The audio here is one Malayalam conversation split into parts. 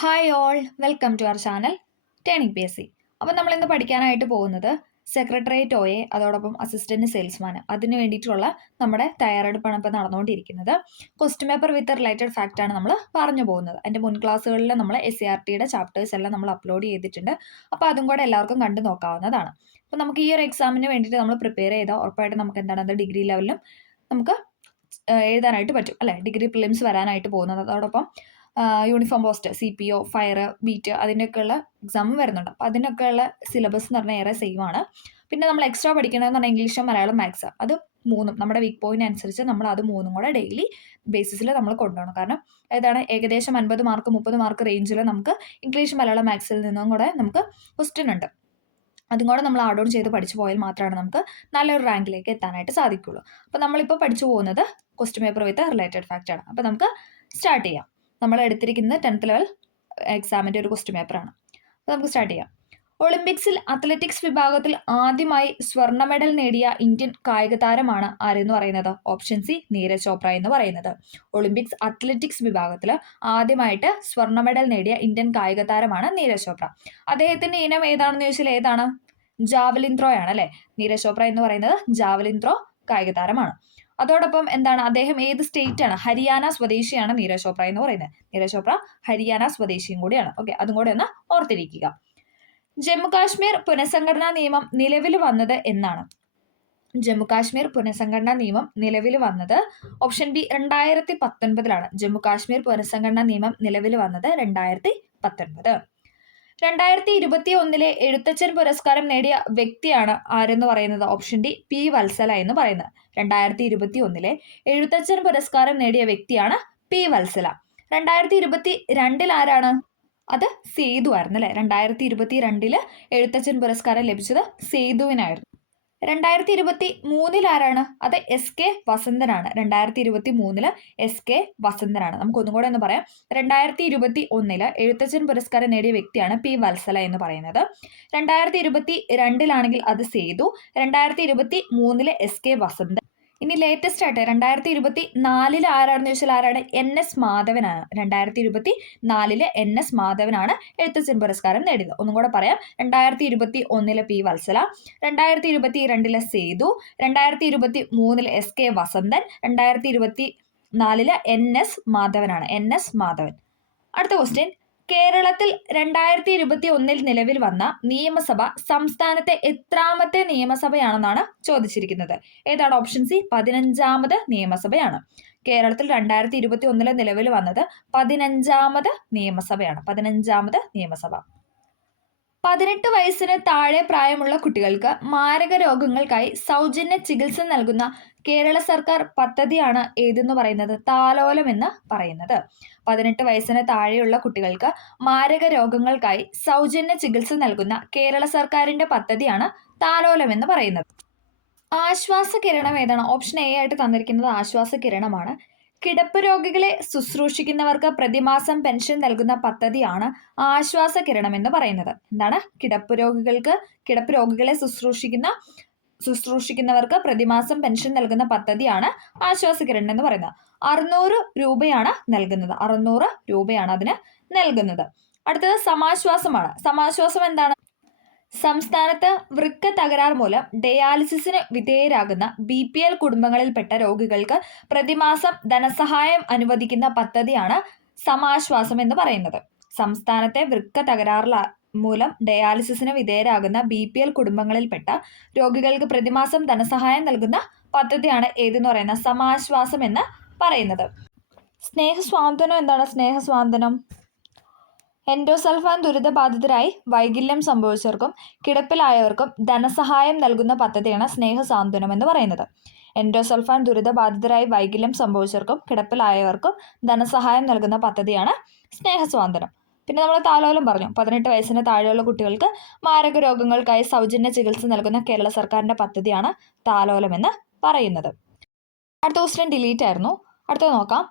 Hi all, welcome to our channel turning P S C. അപ്പം നമ്മളിന്ന് പഠിക്കാനായിട്ട് പോകുന്നത് സെക്രട്ടേറിയറ്റ് ഒ എ, അതോടൊപ്പം അസിസ്റ്റന്റ് സെയിൽസ്മാൻ, അതിന് വേണ്ടിയിട്ടുള്ള നമ്മുടെ തയ്യാറെടുപ്പാണ് ഇപ്പോൾ നടന്നുകൊണ്ടിരിക്കുന്നത്. Question paper with related fact ആണ് നമ്മൾ പറഞ്ഞു പോകുന്നത്. എൻ്റെ മുൻ ക്ലാസ്സുകളിൽ നമ്മൾ SCRTയുടെ ചാപ്റ്റേഴ്സ് എല്ലാം നമ്മൾ അപ്ലോഡ് ചെയ്തിട്ടുണ്ട്. അപ്പോൾ അതും കൂടെ എല്ലാവർക്കും കണ്ടു നോക്കാവുന്നതാണ്. അപ്പോൾ നമുക്ക് ഈ ഒരു എക്സാമിന് വേണ്ടിയിട്ട് നമ്മൾ പ്രിപ്പയർ ചെയ്താൽ ഉറപ്പായിട്ട് നമുക്ക് എന്താണ് അത് ഡിഗ്രി ലെവലിലും നമുക്ക് എഴുതാനായിട്ട് പറ്റും അല്ലേ. ഡിഗ്രി പ്രിലിംസ് വരാനായിട്ട് പോകുന്നത്, അതോടൊപ്പം uniform post, CPO, fire, beat, അതിൻ്റെയൊക്കെയുള്ള എക്സാമും വരുന്നുണ്ട്. അപ്പോൾ അതിനൊക്കെയുള്ള സിലബസ് എന്ന് പറഞ്ഞാൽ ഏറെ സെയിം ആണ്. പിന്നെ നമ്മൾ എക്സ്ട്രാ പഠിക്കണമെന്ന് പറഞ്ഞാൽ ഇംഗ്ലീഷും മലയാളം മാത്സ്, അത് മൂന്നും നമ്മുടെ വീക്ക് പോയിന്റ് അനുസരിച്ച് നമ്മൾ അത് മൂന്നും കൂടെ ഡെയിലി ബേസിസിൽ നമ്മൾ കൊണ്ടുപോകണം. കാരണം ഏതാണ് ഏകദേശം 50 മാർക്ക് 30 മാർക്ക് റേഞ്ചിൽ നമുക്ക് ഇംഗ്ലീഷ് മലയാളം മാത്സിൽ നിന്നും കൂടെ നമുക്ക് ക്വസ്റ്റ്യൻ ഉണ്ട്. അതും കൂടെ നമ്മൾ ആഡ് ഓൺ ചെയ്ത് പഠിച്ചു പോയാൽ മാത്രമാണ് നമുക്ക് നല്ലൊരു റാങ്കിലേക്ക് എത്താനായിട്ട് സാധിക്കുള്ളൂ. അപ്പോൾ നമ്മളിപ്പോൾ പഠിച്ചു പോകുന്നത് question paper with related fact ആണ്. അപ്പോൾ നമുക്ക് സ്റ്റാർട്ട് ചെയ്യാം. നമ്മൾ എടുത്തിരിക്കുന്നത് 10th ലെവൽ എക്സാമിൻ്റെ ഒരു ക്വസ്റ്റ്യൻ പേപ്പറാണ്. അപ്പോൾ നമുക്ക് സ്റ്റാർട്ട് ചെയ്യാം. ഒളിമ്പിക്സിൽ അത്ലറ്റിക്സ് വിഭാഗത്തിൽ ആദ്യമായി സ്വർണ്ണ മെഡൽ നേടിയ ഇന്ത്യൻ കായിക താരമാണ് ആരെന്ന് പറയുന്നത്? ഓപ്ഷൻ സി, നീരജ് ചോപ്ര എന്ന് പറയുന്നത്. ഒളിമ്പിക്സ് അത്ലറ്റിക്സ് വിഭാഗത്തിൽ ആദ്യമായിട്ട് സ്വർണ്ണ മെഡൽ നേടിയ ഇന്ത്യൻ കായിക താരമാണ് നീരജ് ചോപ്ര. അദ്ദേഹത്തിന്റെ ഇനം ഏതാണെന്ന് ചോദിച്ചാൽ ഏതാണ്? ജാവലിൻ ത്രോ ആണ് അല്ലേ. നീരജ് ചോപ്ര എന്ന് പറയുന്നത് ജാവലിൻ ത്രോ കായിക താരമാണ്. അതോടൊപ്പം എന്താണ്, അദ്ദേഹം ഏത് സ്റ്റേറ്റ് ആണ്? ഹരിയാന സ്വദേശിയാണ് നീരജ് ചോപ്ര എന്ന് പറയുന്നത്. നീരജ് ചോപ്ര ഹരിയാന സ്വദേശിയും കൂടിയാണ്. ഓക്കെ, അതും കൂടെ ഒന്ന് ഓർത്തിരിക്കുക. ജമ്മു കാശ്മീർ പുനഃസംഘടനാ നിയമം നിലവിൽ വന്നത് എന്നാണ്? ജമ്മു കാശ്മീർ പുനഃസംഘടനാ നിയമം നിലവിൽ വന്നത് ഓപ്ഷൻ ബി 2019 ജമ്മു കാശ്മീർ പുനഃസംഘടനാ നിയമം നിലവിൽ വന്നത് 2019. 2021 എഴുത്തച്ഛൻ പുരസ്കാരം നേടിയ വ്യക്തിയാണ് ആരെന്ന് പറയുന്നത്? ഓപ്ഷൻ ഡി, പി വത്സല എന്ന് പറയുന്നത്. 2021 എഴുത്തച്ഛൻ പുരസ്കാരം നേടിയ വ്യക്തിയാണ് പി വത്സല. 2022 ആരാണ്? അത് സേതു ആയിരുന്നു അല്ലെ. 2022 എഴുത്തച്ഛൻ പുരസ്കാരം ലഭിച്ചത് സേതുവിനായിരുന്നു. 2023 ആരാണ്? അത് SK വസന്തനാണ്. 2023 SK വസന്തനാണ്. നമുക്കൊന്നും കൂടെ ഒന്ന് പറയാം. 2021 എഴുത്തച്ഛൻ പുരസ്കാരം നേടിയ വ്യക്തിയാണ് പി വത്സല എന്ന് പറയുന്നത്. 2022 അത് സേതു. 2023 SK വസന്തൻ. ഇനി ലേറ്റസ്റ്റ് ആയിട്ട് 2024 ആരാണെന്ന് ചോദിച്ചാൽ ആരാണ്? NS മാധവനാണ്. 2024 NS മാധവനാണ് എഴുത്തച്ഛൻ പുരസ്കാരം നേടിയത്. ഒന്നും കൂടെ പറയാം. 2021 P Vatsala, 2022 Sethu, 2023 SK Vasanthan, 2024 NS മാധവനാണ്. NS മാധവൻ. അടുത്ത ക്വസ്റ്റ്യൻ. കേരളത്തിൽ 2021 നിലവിൽ വന്ന നിയമസഭ സംസ്ഥാനത്തെ എത്രാമത്തെ നിയമസഭയാണെന്നാണ് ചോദിച്ചിരിക്കുന്നത്? ഏതാണ്? ഓപ്ഷൻ സി, 15ാമത് നിയമസഭയാണ്. കേരളത്തിൽ 2021 നിലവിൽ വന്നത് 15ാമത് നിയമസഭയാണ്. 15ാമത് നിയമസഭ. 18 വയസ്സിന് താഴെ പ്രായമുള്ള കുട്ടികൾക്ക് മാരക രോഗങ്ങൾക്കായി സൗജന്യ ചികിത്സ നൽകുന്ന കേരള സർക്കാർ പദ്ധതിയാണ് ഏതെന്ന് പറയുന്നത്? താലോലം എന്ന് പറയുന്നത്. 18 വയസ്സിന് താഴെയുള്ള കുട്ടികൾക്ക് മാരക രോഗങ്ങൾക്കായി സൗജന്യ ചികിത്സ നൽകുന്ന കേരള സർക്കാരിന്റെ പദ്ധതിയാണ് താലോലം എന്ന് പറയുന്നത്. ആശ്വാസ കിരണം ഏതാണ്? ഓപ്ഷൻ എ ആയിട്ട് തന്നിരിക്കുന്നത് ആശ്വാസ കിരണമാണ്. കിടപ്പ് രോഗികളെ ശുശ്രൂഷിക്കുന്നവർക്ക് പ്രതിമാസം പെൻഷൻ നൽകുന്ന പദ്ധതിയാണ് ആശ്വാസ കിരണം എന്ന് പറയുന്നത്. എന്താണ്? കിടപ്പ് രോഗികളെ ശുശ്രൂഷിക്കുന്നവർക്ക് പ്രതിമാസം പെൻഷൻ നൽകുന്ന പദ്ധതിയാണ് ആശ്വാസ കിരണം എന്ന് പറയുന്നത്. 600 രൂപയാണ് നൽകുന്നത്. 600 രൂപയാണ് അതിന് നൽകുന്നത്. അടുത്തത് സമാശ്വാസമാണ്. സമാശ്വാസം എന്താണ്? സംസ്ഥാനത്ത് വൃക്ക തകരാർ മൂലം ഡയാലിസിസിന് വിധേയരാകുന്ന BPL കുടുംബങ്ങളിൽപ്പെട്ട രോഗികൾക്ക് പ്രതിമാസം ധനസഹായം അനുവദിക്കുന്ന പദ്ധതിയാണ് സമാശ്വാസം എന്ന് പറയുന്നത്. സംസ്ഥാനത്തെ വൃക്ക തകരാറിൽ മൂലം ഡയാലിസിസിന് വിധേയരാകുന്ന BPL കുടുംബങ്ങളിൽപ്പെട്ട രോഗികൾക്ക് പ്രതിമാസം ധനസഹായം നൽകുന്ന പദ്ധതിയാണ് ഏതെന്ന് പറയുന്ന സമാശ്വാസം എന്ന് പറയുന്നത്. സ്നേഹസ്വാന്തനം എന്താണ്? സ്നേഹസ്വാന്തനം എൻഡോസൾഫാൻ ദുരിതബാധിതരായി വൈകല്യം സംഭവിച്ചവർക്കും കിടപ്പിലായവർക്കും ധനസഹായം നൽകുന്ന പദ്ധതിയാണ് സ്നേഹസാന്ത്വനം എന്ന് പറയുന്നത്. എൻഡോസൾഫാൻ ദുരിതബാധിതരായി വൈകല്യം സംഭവിച്ചവർക്കും കിടപ്പിലായവർക്കും ധനസഹായം നൽകുന്ന പദ്ധതിയാണ് സ്നേഹസ്വാന്തനം. പിന്നെ നമ്മൾ താലോലം പറഞ്ഞു. 18 വയസ്സിന് താഴെയുള്ള കുട്ടികൾക്ക് മാരക രോഗങ്ങൾക്കായി സൗജന്യ ചികിത്സ നൽകുന്ന കേരള സർക്കാരിന്റെ പദ്ധതിയാണ് താലോലം എന്ന് പറയുന്നത്. അടുത്ത ക്വസ്റ്റ്യൻ ഡിലീറ്റ് ആയിരുന്നു. അടുത്തത് നോക്കാം.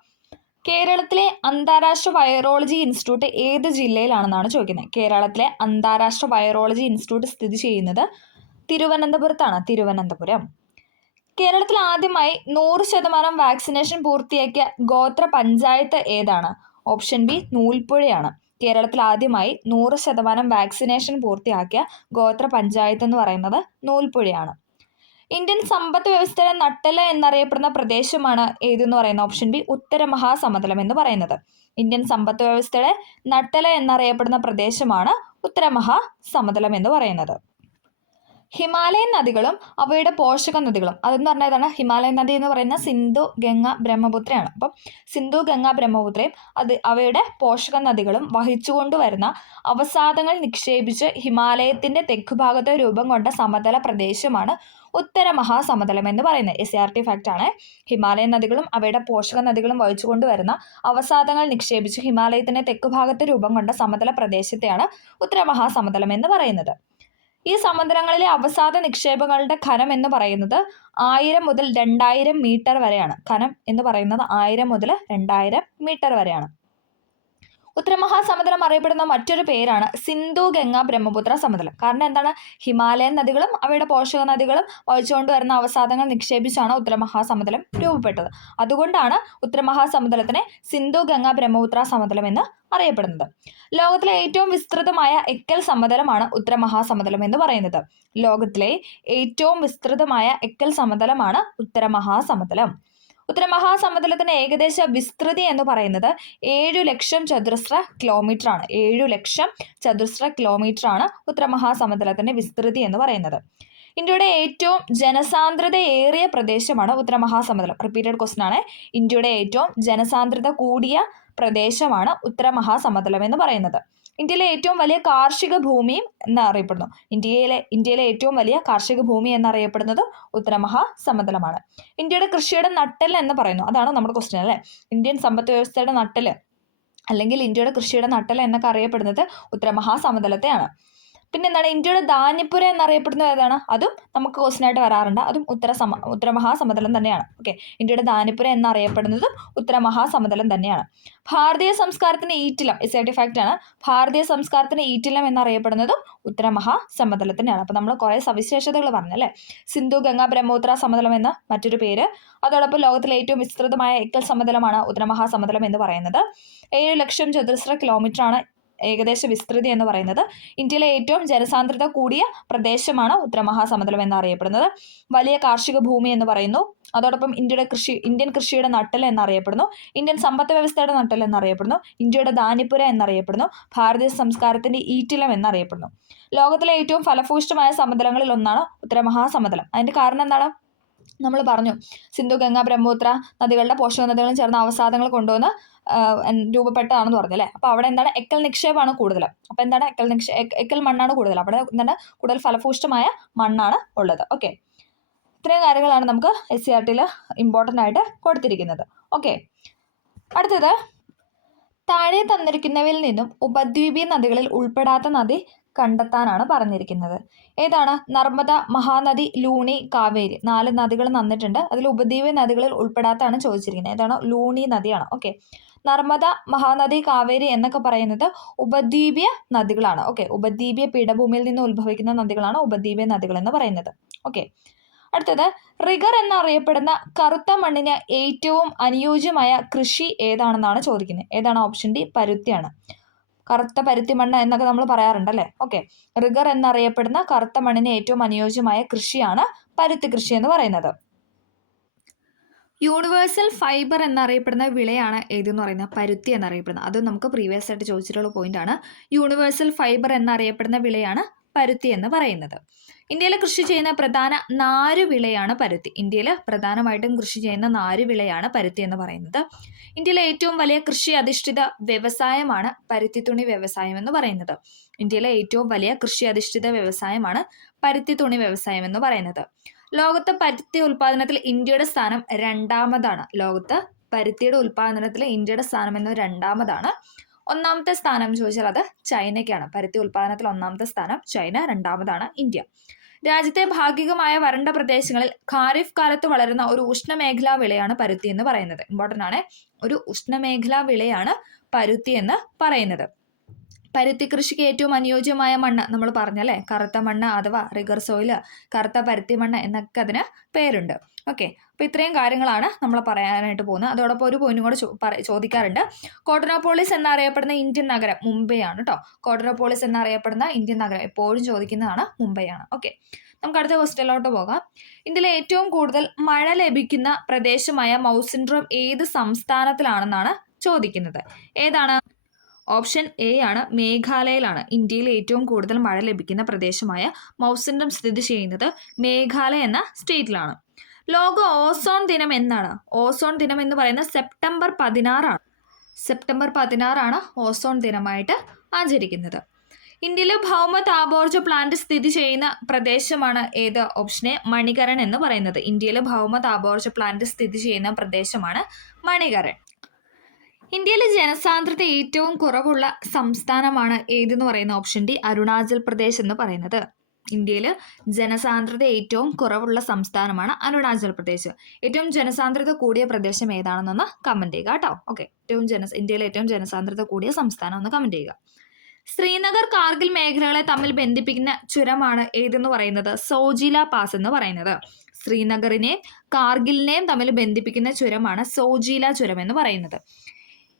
കേരളത്തിലെ അന്താരാഷ്ട്ര വൈറോളജി ഇൻസ്റ്റിറ്റ്യൂട്ട് ഏത് ജില്ലയിലാണെന്നാണ് ചോദിക്കുന്നത്? കേരളത്തിലെ അന്താരാഷ്ട്ര വൈറോളജി ഇൻസ്റ്റിറ്റ്യൂട്ട് സ്ഥിതി ചെയ്യുന്നത് തിരുവനന്തപുരത്താണ്. തിരുവനന്തപുരം. കേരളത്തിൽ ആദ്യമായി 100% വാക്സിനേഷൻ പൂർത്തിയാക്കിയ ഗോത്ര പഞ്ചായത്ത് ഏതാണ്? ഓപ്ഷൻ ബി, നൂൽപ്പുഴയാണ്. കേരളത്തിൽ ആദ്യമായി 100% വാക്സിനേഷൻ പൂർത്തിയാക്കിയ ഗോത്ര പഞ്ചായത്ത് എന്ന് പറയുന്നത് നൂൽപ്പുഴയാണ്. ഇന്ത്യൻ സമ്പദ് വ്യവസ്ഥയുടെ നട്ടെല്ല് എന്നറിയപ്പെടുന്ന പ്രദേശമാണ് ഏതെന്ന് പറയുന്ന ഓപ്ഷൻ ബി ഉത്തര മഹാസമതലം എന്ന് പറയുന്നത്. ഇന്ത്യൻ സമ്പദ് വ്യവസ്ഥയുടെ നട്ടെല്ല് എന്നറിയപ്പെടുന്ന പ്രദേശമാണ് ഉത്തര മഹാസമതലം എന്ന് പറയുന്നത്. ഹിമാലയൻ നദികളും അവയുടെ പോഷക നദികളും അതെന്ന് പറഞ്ഞാൽ ഇതാണ്. ഹിമാലയൻ നദി എന്ന് പറയുന്ന സിന്ധു, ഗംഗ, ബ്രഹ്മപുത്രയാണ്. അപ്പം സിന്ധു, ഗംഗ, ബ്രഹ്മപുത്രയും അവയുടെ പോഷക നദികളും വഹിച്ചുകൊണ്ടുവരുന്ന അവസാദങ്ങൾ നിക്ഷേപിച്ച് ഹിമാലയത്തിന്റെ തെക്കുഭാഗത്ത് രൂപം കൊണ്ട സമതല പ്രദേശമാണ് ഉത്തര മഹാസമതലം എന്ന് പറയുന്നത്. SCERT ഫാക്റ്റ് ആണ്. ഹിമാലയൻ നദികളും അവയുടെ പോഷക നദികളും വഹിച്ചുകൊണ്ടുവരുന്ന അവസാദങ്ങൾ നിക്ഷേപിച്ച് ഹിമാലയത്തിന്റെ തെക്കുഭാഗത്ത് രൂപം കൊണ്ട സമതല പ്രദേശത്തെയാണ് ഉത്തര മഹാസമതലം എന്ന് പറയുന്നത്. ഈ സമതലങ്ങളിലെ അവസാദ നിക്ഷേപങ്ങളുടെ ഖനം എന്ന് പറയുന്നത് 1000 മുതൽ 2000 മീറ്റർ വരെയാണ്. ഖനം എന്ന് പറയുന്നത് 1000 മുതൽ 2000 മീറ്റർ വരെയാണ്. ഉത്തരമഹാസമതലം അറിയപ്പെടുന്ന മറ്റൊരു പേരാണ് സിന്ധു, ഗംഗ, ബ്രഹ്മപുത്ര സമതലം. കാരണം എന്താണ്? ഹിമാലയൻ നദികളും അവയുടെ പോഷക നദികളും വഹിച്ചുകൊണ്ടുവരുന്ന അവസാദങ്ങൾ നിക്ഷേപിച്ചാണ് ഉത്തരമഹാസമതലം രൂപപ്പെട്ടത്. അതുകൊണ്ടാണ് ഉത്തരമഹാസമതലത്തിനെ സിന്ധു, ഗംഗ, ബ്രഹ്മപുത്ര സമതലം എന്ന് അറിയപ്പെടുന്നത്. ലോകത്തിലെ ഏറ്റവും വിസ്തൃതമായ എക്കൽ സമതലമാണ് ഉത്തരമഹാസമതലം എന്ന് പറയുന്നത്. ലോകത്തിലെ ഏറ്റവും വിസ്തൃതമായ എക്കൽ സമതലമാണ് ഉത്തരമഹാസമതലം. ഉത്തരമഹാസമതലത്തിന്റെ ഏകദേശ വിസ്തൃതി എന്ന് പറയുന്നത് 7,00,000 ചതുരശ്ര കിലോമീറ്റർ ആണ്. 7,00,000 ചതുരശ്ര കിലോമീറ്റർ ആണ് ഉത്തരമഹാസമതലത്തിന്റെ വിസ്തൃതി എന്ന് പറയുന്നത്. ഇന്ത്യയുടെ ഏറ്റവും ജനസാന്ദ്രതയേറിയ പ്രദേശമാണ് ഉത്തരമഹാസമതലം. റിപ്പീറ്റഡ് ക്വസ്റ്റ്യൻ ആണ്. ഇന്ത്യയുടെ ഏറ്റവും ജനസാന്ദ്രത കൂടിയ പ്രദേശമാണ് ഉത്തരമഹാസമതലം എന്ന് പറയുന്നത്. ഇന്ത്യയിലെ ഏറ്റവും വലിയ കാർഷിക ഭൂമിയും എന്നറിയപ്പെടുന്നു. ഇന്ത്യയിലെ ഏറ്റവും വലിയ കാർഷിക ഭൂമി എന്നറിയപ്പെടുന്നത് ഉത്തരമഹാസമതലമാണ്. ഇന്ത്യയുടെ കൃഷിയുടെ നട്ടെല്ല് എന്ന് പറയുന്നു. അതാണ് നമ്മുടെ ക്വസ്റ്റ്യൻ അല്ലേ. ഇന്ത്യൻ സമ്പദ് വ്യവസ്ഥയുടെ നട്ടെല്ല് അല്ലെങ്കിൽ ഇന്ത്യയുടെ കൃഷിയുടെ നട്ടെല്ല് എന്നൊക്കെ അറിയപ്പെടുന്നത് ഉത്തരമഹാസമതലത്തെയാണ്. പിന്നെ എന്താണ് ഇന്ത്യയുടെ ധാന്യപ്പുര എന്നറിയപ്പെടുന്നത് ഏതാണ്? അതും നമുക്ക് ക്വസ്റ്റ്യൻ ആയിട്ട് വരാറുണ്ട്. അതും ഉത്തരമഹാസമതലം തന്നെയാണ്. ഓക്കെ, ഇന്ത്യയുടെ ധാന്യപ്പുര എന്നറിയപ്പെടുന്നതും ഉത്തരമഹാസമതലം തന്നെയാണ്. ഭാരതീയ സംസ്കാരത്തിന്റെ ഈറ്റിലം SCERT ഫാക്റ്റ് ആണ്. ഭാരതീയ സംസ്കാരത്തിന്റെ ഈറ്റിലം എന്നറിയപ്പെടുന്നതും ഉത്തരമഹാസമതലത്തിനെയാണ്. അപ്പം നമ്മൾ കുറേ സവിശേഷതകൾ പറഞ്ഞല്ലേ. സിന്ധു, ഗംഗ, ബ്രഹ്മപുത്ര സമതലം എന്ന മറ്റൊരു പേര്. അതോടൊപ്പം ലോകത്തിലെ ഏറ്റവും വിസ്തൃതമായ എക്കൽ സമതലമാണ് ഉത്തരമഹാസമതലം എന്ന് പറയുന്നത്. 7,00,000 ചതുരശ്ര കിലോമീറ്റർ ആണ് ഏകദേശ വിസ്തൃതി എന്ന് പറയുന്നത്. ഇന്ത്യയിലെ ഏറ്റവും ജനസാന്ദ്രത കൂടിയ പ്രദേശമാണ് ഉത്തരമഹാസമതലം എന്നറിയപ്പെടുന്നത്. വലിയ കാർഷിക ഭൂമി എന്ന് പറയുന്നു. അതോടൊപ്പം ഇന്ത്യൻ കൃഷിയുടെ നട്ടെല്ല് എന്നറിയപ്പെടുന്നു. ഇന്ത്യൻ സമ്പദ് വ്യവസ്ഥയുടെ നട്ടെല്ല് എന്നറിയപ്പെടുന്നു. ഇന്ത്യയുടെ ധാന്യപ്പുര എന്നറിയപ്പെടുന്നു. ഭാരതീയ സംസ്കാരത്തിന്റെ ഈറ്റിലം എന്നറിയപ്പെടുന്നു. ലോകത്തിലെ ഏറ്റവും ഫലഭൂയിഷ്ഠമായ സമതലങ്ങളിൽ ഒന്നാണ് ഉത്തരമഹാസമതലം. അതിന്റെ കാരണം എന്താണ്? നമ്മൾ പറഞ്ഞു, സിന്ധു, ഗംഗ, ബ്രഹ്മപുത്ര നദികളുടെ പോഷക നദികളും ചേർന്ന അവസാദങ്ങൾ കൊണ്ടുവന്ന് രൂപപ്പെട്ടതാണെന്ന് പറഞ്ഞു അല്ലേ. അപ്പോൾ അവിടെ എന്താണ്? എക്കൽ നിക്ഷേപമാണ് കൂടുതൽ. അപ്പോൾ എന്താണ്? എക്കൽ മണ്ണാണ് കൂടുതൽ. അവിടെ എന്താണ്? കൂടുതൽ ഫലഭൂയിഷ്ഠമായ മണ്ണാണ് ഉള്ളത്. ഓക്കെ, ഇത്രയും കാര്യങ്ങളാണ് നമുക്ക് SCERT ഇമ്പോർട്ടൻ്റ് ആയിട്ട് കൊടുത്തിരിക്കുന്നത്. ഓക്കെ, അടുത്തത് താഴെ തന്നിരിക്കുന്നവയിൽ നിന്നും ഉപദ്വീപീയ നദികളിൽ ഉൾപ്പെടാത്ത നദി കണ്ടെത്താനാണ് പറഞ്ഞിരിക്കുന്നത്. ഏതാണ്? നർമ്മദ, മഹാനദി, ലൂണി, കാവേരി. 4 നദികൾ തന്നിട്ടുണ്ട്. അതിൽ ഉപദ്വീപീയ നദികളിൽ ഉൾപ്പെടാത്താണ് ചോദിച്ചിരിക്കുന്നത്. ഏതാണ്? ലൂണി നദിയാണ്. ഓക്കെ, നർമ്മദ, മഹാനദി, കാവേരി എന്നൊക്കെ പറയുന്നത് ഉപദ്വീപീയ നദികളാണ്. ഓക്കെ, ഉപദ്വീപീയ പീഠഭൂമിയിൽ നിന്ന് ഉത്ഭവിക്കുന്ന നദികളാണ് ഉപദ്വീപീയ നദികൾ എന്ന് പറയുന്നത്. ഓക്കെ, അടുത്തത് റിഗർ എന്നറിയപ്പെടുന്ന കറുത്ത മണ്ണിന് ഏറ്റവും അനുയോജ്യമായ കൃഷി ഏതാണെന്നാണ് ചോദിക്കുന്നത്. ഏതാണ്? ഓപ്ഷൻ ഡി പരുത്തിയാണ്. കറുത്ത പരുത്തി മണ്ണ് എന്നൊക്കെ നമ്മൾ പറയാറുണ്ടല്ലേ. ഓക്കെ, റിഗർ എന്നറിയപ്പെടുന്ന കറുത്ത മണ്ണിന് ഏറ്റവും അനുയോജ്യമായ കൃഷിയാണ് പരുത്തി കൃഷി എന്ന് പറയുന്നത്. യൂണിവേഴ്സൽ ഫൈബർ എന്നറിയപ്പെടുന്ന വിളയാണ് ഏതെന്ന് പറയുന്നത്? പരുത്തി എന്നറിയപ്പെടുന്നത്. അത് നമുക്ക് പ്രീവിയസ് ആയിട്ട് ചോദിച്ചിട്ടുള്ള പോയിന്റ് ആണ്. യൂണിവേഴ്സൽ ഫൈബർ എന്നറിയപ്പെടുന്ന വിളയാണ് പരുത്തി എന്ന് പറയുന്നത്. ഇന്ത്യയിൽ കൃഷി ചെയ്യുന്ന പ്രധാന നാരുവിളയാണ് പരുത്തി. ഇന്ത്യയിൽ പ്രധാനമായിട്ടും കൃഷി ചെയ്യുന്ന നാരുവിളയാണ് പരുത്തി എന്ന് പറയുന്നത്. ഇന്ത്യയിലെ ഏറ്റവും വലിയ കൃഷി അധിഷ്ഠിത വ്യവസായമാണ് പരുത്തിത്തുണി വ്യവസായം എന്ന് പറയുന്നത്. ഇന്ത്യയിലെ ഏറ്റവും വലിയ കൃഷി അധിഷ്ഠിത വ്യവസായമാണ് പരുത്തിത്തുണി വ്യവസായം എന്ന് പറയുന്നത്. ലോകത്ത് പരുത്തി ഉൽപാദനത്തിൽ ഇന്ത്യയുടെ സ്ഥാനം 2ാമതാണ്. ലോകത്ത് പരുത്തിയുടെ ഉൽപാദനത്തിൽ ഇന്ത്യയുടെ സ്ഥാനം എന്നത് 2ാമതാണ്. 1ാമത്തെ സ്ഥാനം ചോദിച്ചാൽ അത് ചൈനയ്ക്കാണ്. പരുത്തി ഉൽപാദനത്തിൽ 1ാമത്തെ സ്ഥാനം ചൈന, 2ാമതാണ് ഇന്ത്യ. രാജ്യത്തെ ഭാഗികമായ വരണ്ട പ്രദേശങ്ങളിൽ ഖാരിഫ് കാലത്ത് വളരുന്ന ഒരു ഉഷ്ണമേഖലാ വിളയാണ് പരുത്തി എന്ന് പറയുന്നത്. ഇമ്പോർട്ടൻ്റ് ആണ്. ഒരു ഉഷ്ണമേഖലാ വിളയാണ് പരുത്തി എന്ന് പറയുന്നത്. പരുത്തി കൃഷിക്ക് ഏറ്റവും അനുയോജ്യമായ മണ്ണ് നമ്മൾ പറഞ്ഞല്ലേ, കറുത്ത മണ്ണ് അഥവാ റിഗർ സോയില്, കറുത്ത പരുത്തി മണ്ണ് എന്നൊക്കെ അതിന് പേരുണ്ട്. ഓക്കെ, അപ്പോൾ ഇത്രയും കാര്യങ്ങളാണ് നമ്മൾ പറയാനായിട്ട് പോകുന്നത്. അതോടൊപ്പം ഒരു പോയിന്റും കൂടെ ചോദിക്കാറുണ്ട്. കോട്ടോണോപോളിസ് എന്നറിയപ്പെടുന്ന ഇന്ത്യൻ നഗരം മുംബൈ ആണ് കേട്ടോ. കോട്ടോണോപോളിസ് എന്നറിയപ്പെടുന്ന ഇന്ത്യൻ നഗരം എപ്പോഴും ചോദിക്കുന്നതാണ് മുംബൈ ആണ്. ഓക്കെ, നമുക്ക് അടുത്ത ക്വസ്റ്റ്യനിലോട്ട് പോകാം. ഇന്ത്യയിലെ ഏറ്റവും കൂടുതൽ മഴ ലഭിക്കുന്ന പ്രദേശമായ മൗസിൻഡ്രോം ഏത് സംസ്ഥാനത്തിലാണെന്നാണ് ചോദിക്കുന്നത്. ഏതാണ്? ഓപ്ഷൻ എ ആണ്, മേഘാലയയിലാണ്. ഇന്ത്യയിലെ ഏറ്റവും കൂടുതൽ മഴ ലഭിക്കുന്ന പ്രദേശമായ മൗസിൻഡ്രോം സ്ഥിതി ചെയ്യുന്നത് മേഘാലയ എന്ന സ്റ്റേറ്റിലാണ്. ലോക ഓസോൺ ദിനം എന്നാണ്? ഓസോൺ ദിനം എന്ന് പറയുന്നത് സെപ്റ്റംബർ 16 ആണ്. സെപ്റ്റംബർ 16 ഓസോൺ ദിനമായിട്ട് ആചരിക്കുന്നത്. ഇന്ത്യയിലെ ഭൗമ താപോർജ്ജ പ്ലാന്റ് സ്ഥിതി ചെയ്യുന്ന പ്രദേശമാണ് ഏത്? ഓപ്ഷൻ എ മണികരൺ എന്ന് പറയുന്നത്. ഇന്ത്യയിലെ ഭൗമ താപോർജ്ജ പ്ലാന്റ് സ്ഥിതി ചെയ്യുന്ന പ്രദേശമാണ് മണികരൺ. ഇന്ത്യയിലെ ജനസാന്ദ്രത ഏറ്റവും കുറവുള്ള സംസ്ഥാനമാണ് ഏതെന്ന് പറയുന്ന ഓപ്ഷൻ ഡി അരുണാചൽ പ്രദേശ് എന്ന് പറയുന്നത്. ഇന്ത്യയിൽ ജനസാന്ദ്രത ഏറ്റവും കുറവുള്ള സംസ്ഥാനമാണ് അരുണാചൽ പ്രദേശ്. ഏറ്റവും ജനസാന്ദ്രത കൂടിയ പ്രദേശം ഏതാണെന്നൊന്ന് കമന്റ് ചെയ്യുക കേട്ടോ. ഓക്കെ, ഇന്ത്യയിലെ ഏറ്റവും ജനസാന്ദ്രത കൂടിയ സംസ്ഥാനം ഒന്ന് കമന്റ് ചെയ്യുക. ശ്രീനഗർ കാർഗിൽ മേഖലകളെ തമ്മിൽ ബന്ധിപ്പിക്കുന്ന ചുരമാണ് ഏതെന്ന് പറയുന്നത്? സോജില പാസ് എന്ന് പറയുന്നത്. ശ്രീനഗറിനെയും കാർഗിലിനെയും തമ്മിൽ ബന്ധിപ്പിക്കുന്ന ചുരമാണ് സോജില ചുരം എന്ന് പറയുന്നത്.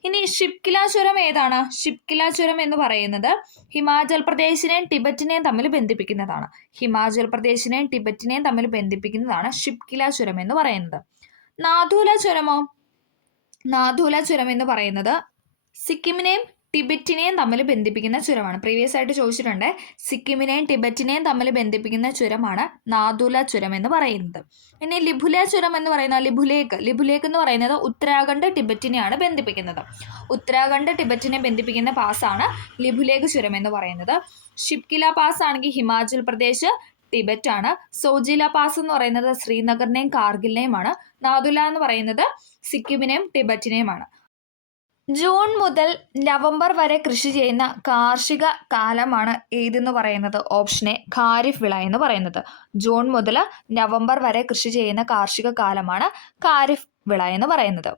ഇനി ഷിപ്കില ചുരം ഏതാണ്? ഷിപ്കില ചുരം എന്ന് പറയുന്നത് ഹിമാചൽ പ്രദേശിനെയും ടിബറ്റിനെയും തമ്മിൽ ബന്ധിപ്പിക്കുന്നതാണ്. ഹിമാചൽ പ്രദേശിനെയും ടിബറ്റിനെയും തമ്മിൽ ബന്ധിപ്പിക്കുന്നതാണ് ഷിപ്കില ചുരം എന്ന് പറയുന്നത്. നാഥൂല ചുരമോ? നാഥൂല ചുരം എന്ന് പറയുന്നത് സിക്കിമിനെയും ടിബറ്റിനെയും തമ്മിൽ ബന്ധിപ്പിക്കുന്ന ചുരമാണ്. പ്രീവിയസ് ആയിട്ട് ചോദിച്ചിട്ടുണ്ട്. സിക്കിമിനെയും ടിബറ്റിനെയും തമ്മിൽ ബന്ധിപ്പിക്കുന്ന ചുരമാണ് നാഥൂല ചുരം എന്ന് പറയുന്നത്. ഇനി ലിബുല ചുരം എന്ന് പറയുന്ന ലിബുലേക്ക് എന്ന് പറയുന്നത് ഉത്തരാഖണ്ഡ് ടിബറ്റിനെയാണ് ബന്ധിപ്പിക്കുന്നത്. ഉത്തരാഖണ്ഡ് ടിബറ്റിനെ ബന്ധിപ്പിക്കുന്ന പാസ്സാണ് ലിബുലേക്ക് ചുരം എന്ന് പറയുന്നത്. ഷിപ്കില പാസ് ആണെങ്കിൽ ഹിമാചൽ പ്രദേശ് ടിബറ്റ് ആണ്. സോജില പാസ് എന്ന് പറയുന്നത് ശ്രീനഗറിനെയും കാർഗിലിനെയുമാണ്. നാഥുല എന്ന് പറയുന്നത് സിക്കിമിനെയും ടിബറ്റിനെയുമാണ്. ജൂൺ മുതൽ നവംബർ വരെ കൃഷി ചെയ്യുന്ന കാർഷിക കാലമാണ് ഏതെന്ന് പറയുന്നത്? ഓപ്ഷൻ എ ഖാരിഫ് വിള എന്ന് പറയുന്നത്. ജൂൺ മുതൽ നവംബർ വരെ കൃഷി ചെയ്യുന്ന കാർഷിക കാലമാണ് ഖാരിഫ് വിള എന്ന് പറയുന്നത്.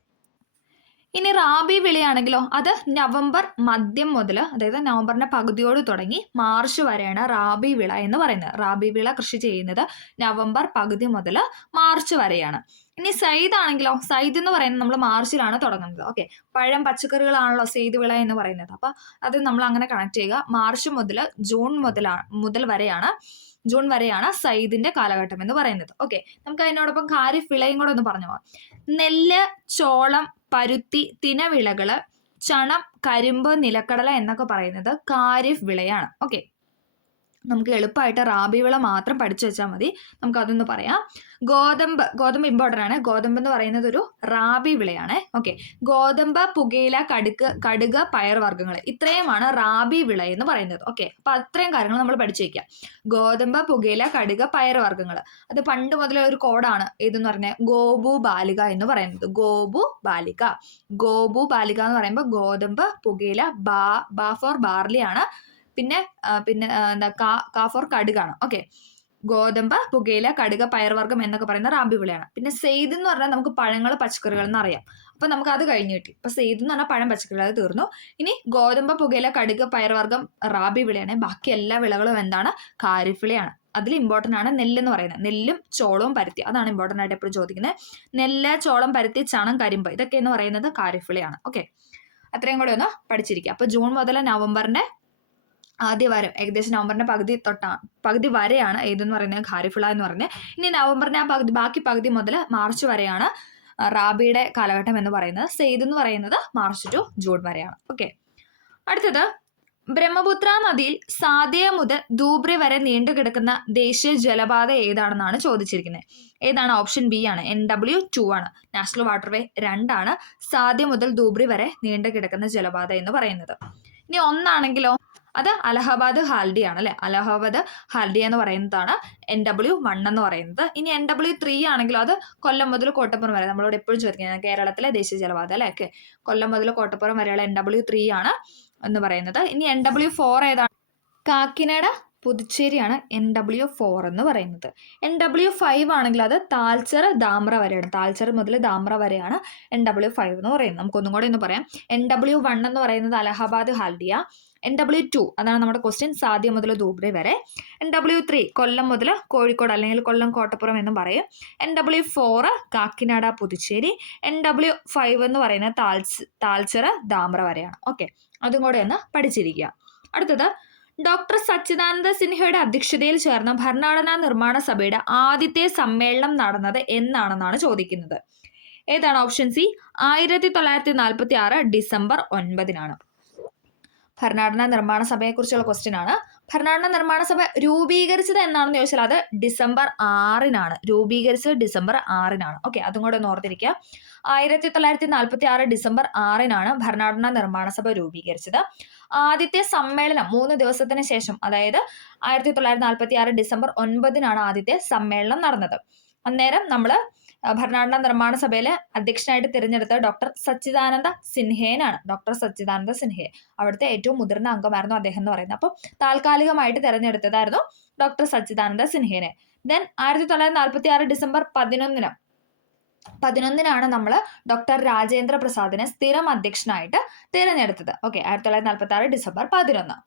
ഇനി റാബി വിളയാണെങ്കിലോ അത് നവംബർ മധ്യം മുതൽ, അതായത് നവംബറിന്റെ പകുതിയോട് തുടങ്ങി മാർച്ച് വരെയാണ് റാബി വിള എന്ന് പറയുന്നത്. റാബി വിള കൃഷി ചെയ്യുന്നത് നവംബർ പകുതി മുതൽ മാർച്ച് വരെയാണ്. ഇനി സൈദ് ആണെങ്കിലോ, സൈദ് എന്ന് പറയുന്നത് നമ്മൾ മാർച്ചിലാണ് തുടങ്ങുന്നത്. ഓക്കെ, പഴം പച്ചക്കറികളാണല്ലോ സെയ്ദ് വിള എന്ന് പറയുന്നത്. അപ്പൊ അത് നമ്മൾ അങ്ങനെ കണക്ട് ചെയ്യുക. മാർച്ച് മുതൽ ജൂൺ വരെയാണ് സൈദിന്റെ കാലഘട്ടം എന്ന് പറയുന്നത്. ഓക്കെ, നമുക്ക് അതിനോടൊപ്പം ഖാരിഫ് വിളയും കൂടെ ഒന്ന് പറഞ്ഞു പോകാം. നെല്ല്, ചോളം, പരുത്തി, തിനവിളകള്, ചണം, കരിമ്പ്, നിലക്കടല എന്നൊക്കെ പറയുന്നത് ഖാരിഫ് വിളയാണ്. ഓക്കെ, നമുക്ക് എളുപ്പമായിട്ട് റാബി വിള മാത്രം പഠിച്ചു വെച്ചാൽ മതി. നമുക്ക് അതൊന്ന് പറയാം. ഗോതമ്പ് ഇമ്പോർട്ടൻ്റ് ആണ്. ഗോതമ്പ് എന്ന് പറയുന്നത് ഒരു റാബി വിളയാണ്. ഓക്കെ, ഗോതമ്പ്, പുകയില, കടുക്, പയർവർഗ്ഗങ്ങൾ, ഇത്രയുമാണ് റാബി വിള എന്ന് പറയുന്നത്. ഓക്കെ, അപ്പൊ അത്രയും കാര്യങ്ങൾ നമ്മൾ പഠിച്ചു വയ്ക്കാം. ഗോതമ്പ്, പുകയില, കടുക്, പയർവർഗ്ഗങ്ങൾ. അത് പണ്ട് മുതലേ ഒരു കോഡാണ്. ഏതെന്ന് പറഞ്ഞാൽ ഗോപു ബാലിക എന്ന് പറയുന്നത്. ഗോപു ബാലിക എന്ന് പറയുമ്പോൾ ഗോതമ്പ്, പുകയില, ബാ ഫോർ ബാർലി ആണ്. പിന്നെ എന്താ കാ ഫോർ കടുകാണ്. ഓക്കെ, ഗോതമ്പ്, പുകയില, കടുക്, പയർവർഗ്ഗം എന്നൊക്കെ പറയുന്ന റാബി വിളയാണ്. പിന്നെ സെയ്ദ് എന്ന് പറഞ്ഞാൽ നമുക്ക് പഴങ്ങൾ, പച്ചക്കറികൾ എന്നറിയാം. അപ്പൊ നമുക്ക് അത് കഴിഞ്ഞ് കിട്ടി. അപ്പൊ സെയ്ദ് എന്ന് പറഞ്ഞാൽ പഴം, പച്ചക്കറികൾ, അത് തീർന്നു. ഇനി ഗോതമ്പ്, പുകയില, കടുക്, പയർവർഗ്ഗം റാബി വിളയാണ്. ബാക്കി എല്ലാ വിളകളും എന്താണ്? ഖാരിഫ് വിളയാണ്. അതിൽ ഇമ്പോർട്ടൻ്റ് ആണ് നെല്ല് എന്ന് പറയുന്നത്. നെല്ലും ചോളവും പരുത്തി, അതാണ് ഇമ്പോർട്ടൻ്റ് ആയിട്ട് എപ്പോഴും ചോദിക്കുന്നത്. നെല്ല്, ചോളം, പരുത്തി, ചണം, കരിമ്പ്, ഇതൊക്കെ എന്ന് പറയുന്നത് ഖാരിഫ് വിളയാണ്. ഓക്കെ, അത്രയും കൂടെ ഒന്ന് പഠിച്ചിരിക്കുക. അപ്പൊ ജൂൺ മുതൽ നവംബറിന്റെ ആദ്യ വാരം, ഏകദേശം നവംബറിന്റെ പകുതി വരെയാണ് ഏതെന്ന് പറയുന്നത് ഖാരിഫ് വിള എന്ന് പറയുന്നത്. ഇനി നവംബറിന്റെ ബാക്കി പകുതി മുതൽ മാർച്ച് വരെയാണ് റാബിയുടെ കാലഘട്ടം എന്ന് പറയുന്നത്. സെയ്ദ് എന്ന് പറയുന്നത് മാർച്ച് ടു ജൂൺ വരെയാണ്. ഓക്കെ, അടുത്തത് ബ്രഹ്മപുത്ര നദിയിൽ സാദിയ മുതൽ ധൂബ്രി വരെ നീണ്ടുകിടക്കുന്ന ദേശീയ ജലപാത ഏതാണെന്നാണ് ചോദിച്ചിരിക്കുന്നത്. ഏതാണ്? ഓപ്ഷൻ ബി ആണ്, NW2 ആണ്. നാഷണൽ വാട്ടർവേ 2 ആണ് സാദിയ മുതൽ ധൂബ്രി വരെ നീണ്ടുകിടക്കുന്ന ജലപാത എന്ന് പറയുന്നത്. ഇനി ഒന്നാണെങ്കിലോ അത് അലഹബാദ് ഹാൽഡി ആണ് അല്ലെ. അലഹബാദ് ഹാൽഡി എന്ന് പറയുന്നതാണ് NW1 എന്ന് പറയുന്നത്. ഇനി NW3 ആണെങ്കിലും അത് കൊല്ലം മുതൽ കോട്ടപ്പുറം വരെ, നമ്മളോട് എപ്പോഴും ചോദിക്കുന്നത് കേരളത്തിലെ ദേശീയ ജലപാത അല്ലെ. ഓക്കെ, കൊല്ലം മുതൽ കോട്ടപ്പുറം വരെയുള്ള NW3 ആണ് എന്ന് പറയുന്നത്. ഇനി NW4 ഏതാണ്? കാക്കിനാട പുതുച്ചേരിയാണ് NW4 എന്ന് പറയുന്നത്. NW5 ആണെങ്കിൽ അത് താൽച്ചർ ധാമ്ര വരെയാണ്. താൽച്ചർ മുതൽ ധാമ്ര വരെയാണ് NW5 എന്ന് പറയുന്നത്. നമുക്കൊന്നും കൂടെ ഒന്ന് പറയാം. NW1 എന്ന് പറയുന്നത് അലഹബാദ് ഹാൽഡിയ, NW2 അതാണ് നമ്മുടെ ക്വസ്റ്റ്യൻ, സാധ്യ മുതൽ ധൂബ്രി വരെ. NW3 കൊല്ലം മുതൽ കോഴിക്കോട് അല്ലെങ്കിൽ കൊല്ലം കോട്ടപ്പുറം എന്നും പറയും. NW4 കാക്കിനാട പുതുച്ചേരി. NW5 എന്ന് പറയുന്നത് താൾച്ചിറ ധാമ്ര വരെയാണ്. ഓക്കെ, അതും കൂടെ ഒന്ന് പഠിച്ചിരിക്കുക. അടുത്തത് ഡോക്ടർ സച്ചിദാനന്ദ സിൻഹയുടെ അധ്യക്ഷതയിൽ ചേർന്ന ഭരണഘടനാ നിർമ്മാണ സഭയുടെ ആദ്യത്തെ സമ്മേളനം നടന്നത് എന്നാണെന്നാണ് ചോദിക്കുന്നത്. ഏതാണ്? ഓപ്ഷൻ സി 1946 ഡിസംബർ 9-നാണ്. ഭരണഘടനാ നിർമ്മാണ സഭയെക്കുറിച്ചുള്ള ക്വസ്റ്റ്യൻ ആണ്. ഭരണഘടനാ നിർമ്മാണ സഭ രൂപീകരിച്ചത് എന്നാണെന്ന് ചോദിച്ചാൽ അത് ഡിസംബർ 6-നാണ്. രൂപീകരിച്ചത് ഡിസംബർ 6-നാണ്. ഓക്കെ, അതും കൂടെ ഒന്ന് ഓർത്തിരിക്കുക. 1946 ഡിസംബർ 6-നാണ് ഭരണഘടനാ നിർമ്മാണ സഭ രൂപീകരിച്ചത്. ആദ്യത്തെ സമ്മേളനം 3 ദിവസത്തിന് ശേഷം, അതായത് 1946 ഡിസംബർ 9-നാണ് ആദ്യത്തെ സമ്മേളനം നടന്നത്. അന്നേരം നമ്മൾ ഭരണഘടനാ നിർമ്മാണ സഭയിൽ അധ്യക്ഷനായിട്ട് തിരഞ്ഞെടുത്ത ഡോക്ടർ സച്ചിദാനന്ദ സിൻഹേനാണ്. ഡോക്ടർ സച്ചിദാനന്ദ സിൻഹെ അവിടുത്തെ ഏറ്റവും മുതിർന്ന അംഗമായിരുന്നു അദ്ദേഹം എന്ന് പറയുന്നത്. അപ്പോൾ താൽക്കാലികമായിട്ട് തിരഞ്ഞെടുത്തതായിരുന്നു ഡോക്ടർ സച്ചിദാനന്ദ സിൻഹേനെ. ദെൻ 1946 ഡിസംബർ 11-നാണ് നമ്മൾ ഡോക്ടർ രാജേന്ദ്ര പ്രസാദിനെ സ്ഥിരം അധ്യക്ഷനായിട്ട് തിരഞ്ഞെടുത്തത്. Okay, 1946 December 11.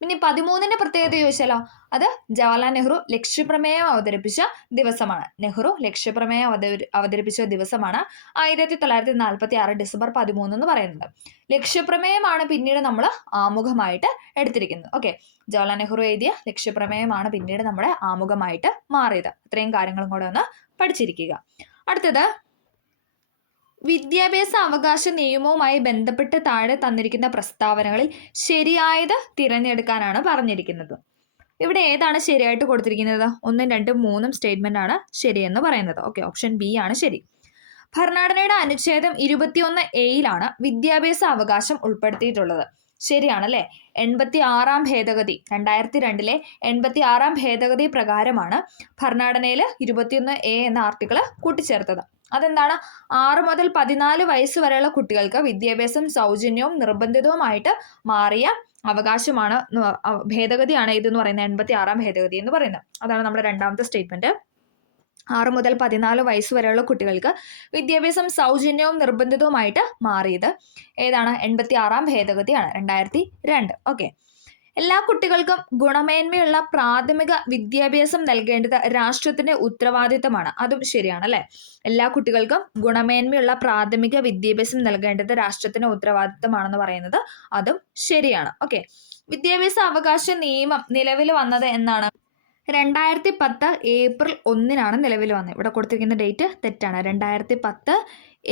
പിന്നെ 13-ന്റെ പ്രത്യേകത ചോദിച്ചാലോ, അത് ജവഹർലാൽ നെഹ്റു ലക്ഷ്യപ്രമേയം അവതരിപ്പിച്ച ദിവസമാണ്. നെഹ്റു ലക്ഷ്യപ്രമേയം അവതരിപ്പിച്ച ദിവസമാണ് 1946 ഡിസംബർ 13 എന്ന് പറയുന്നത്. ലക്ഷ്യപ്രമേയമാണ് പിന്നീട് നമ്മൾ ആമുഖമായിട്ട് എടുത്തിരിക്കുന്നത്. ഓക്കെ, ജവഹർലാൽ നെഹ്റു എഴുതിയ ലക്ഷ്യപ്രമേയമാണ് പിന്നീട് നമ്മുടെ ആമുഖമായിട്ട് മാറിയത്. ഇത്രയും കാര്യങ്ങളും കൂടെ ഒന്ന് പഠിച്ചിരിക്കുക. അടുത്തത് വിദ്യാഭ്യാസ അവകാശ നിയമവുമായി ബന്ധപ്പെട്ട് താഴെ തന്നിരിക്കുന്ന പ്രസ്താവനകളിൽ ശരിയായത് തിരഞ്ഞെടുക്കാനാണ് പറഞ്ഞിരിക്കുന്നത്. ഇവിടെ ഏതാണ് ശരിയായിട്ട് കൊടുത്തിരിക്കുന്നത്? 1, 2, 3 സ്റ്റേറ്റ്മെന്റ് ആണ് ശരിയെന്ന് പറയുന്നത്. ഓക്കെ, ഓപ്ഷൻ ബി ആണ് ശരി. ഭരണഘടനയുടെ അനുച്ഛേദം 21A വിദ്യാഭ്യാസ അവകാശം ഉൾപ്പെടുത്തിയിട്ടുള്ളത്. ശരിയാണല്ലേ. 86-ാം ഭേദഗതി 2002-ലെ 86-ാം ഭേദഗതി പ്രകാരമാണ് ഭരണഘടനയിൽ 21A എന്ന ആർട്ടിക്കിൾ കൂട്ടിച്ചേർത്തത്. അതെന്താണ്? 6 മുതൽ 14 വയസ്സ് വരെയുള്ള കുട്ടികൾക്ക് വിദ്യാഭ്യാസം സൗജന്യവും നിർബന്ധിതവുമായിട്ട് മാറിയ അവകാശമാണ്, ഭേദഗതിയാണ് ഇതെന്ന് പറയുന്നത്. 86-ാം ഭേദഗതി എന്ന് പറയുന്നത് അതാണ് നമ്മുടെ രണ്ടാമത്തെ സ്റ്റേറ്റ്മെന്റ്. 6 മുതൽ 14 വയസ്സ് വരെയുള്ള കുട്ടികൾക്ക് വിദ്യാഭ്യാസം സൗജന്യവും നിർബന്ധിതവുമായിട്ട് മാറിയത് ഏതാണ്? 86-ാം ഭേദഗതിയാണ്, 2002. ഓക്കെ, എല്ലാ കുട്ടികൾക്കും ഗുണമേന്മയുള്ള പ്രാഥമിക വിദ്യാഭ്യാസം നൽകേണ്ടത് രാഷ്ട്രത്തിന്റെ ഉത്തരവാദിത്തമാണ്. അതും ശരിയാണ് അല്ലെ. എല്ലാ കുട്ടികൾക്കും ഗുണമേന്മയുള്ള പ്രാഥമിക വിദ്യാഭ്യാസം നൽകേണ്ടത് രാഷ്ട്രത്തിന്റെ ഉത്തരവാദിത്തമാണെന്ന് പറയുന്നത് അതും ശരിയാണ്. ഓക്കെ, വിദ്യാഭ്യാസ അവകാശ നിയമം നിലവിൽ വന്നത് എന്നാണ്? 2010 ഏപ്രിൽ 1-നാണ് നിലവിൽ വന്നത്. ഇവിടെ കൊടുത്തിരിക്കുന്ന ഡേറ്റ് തെറ്റാണ്. 2010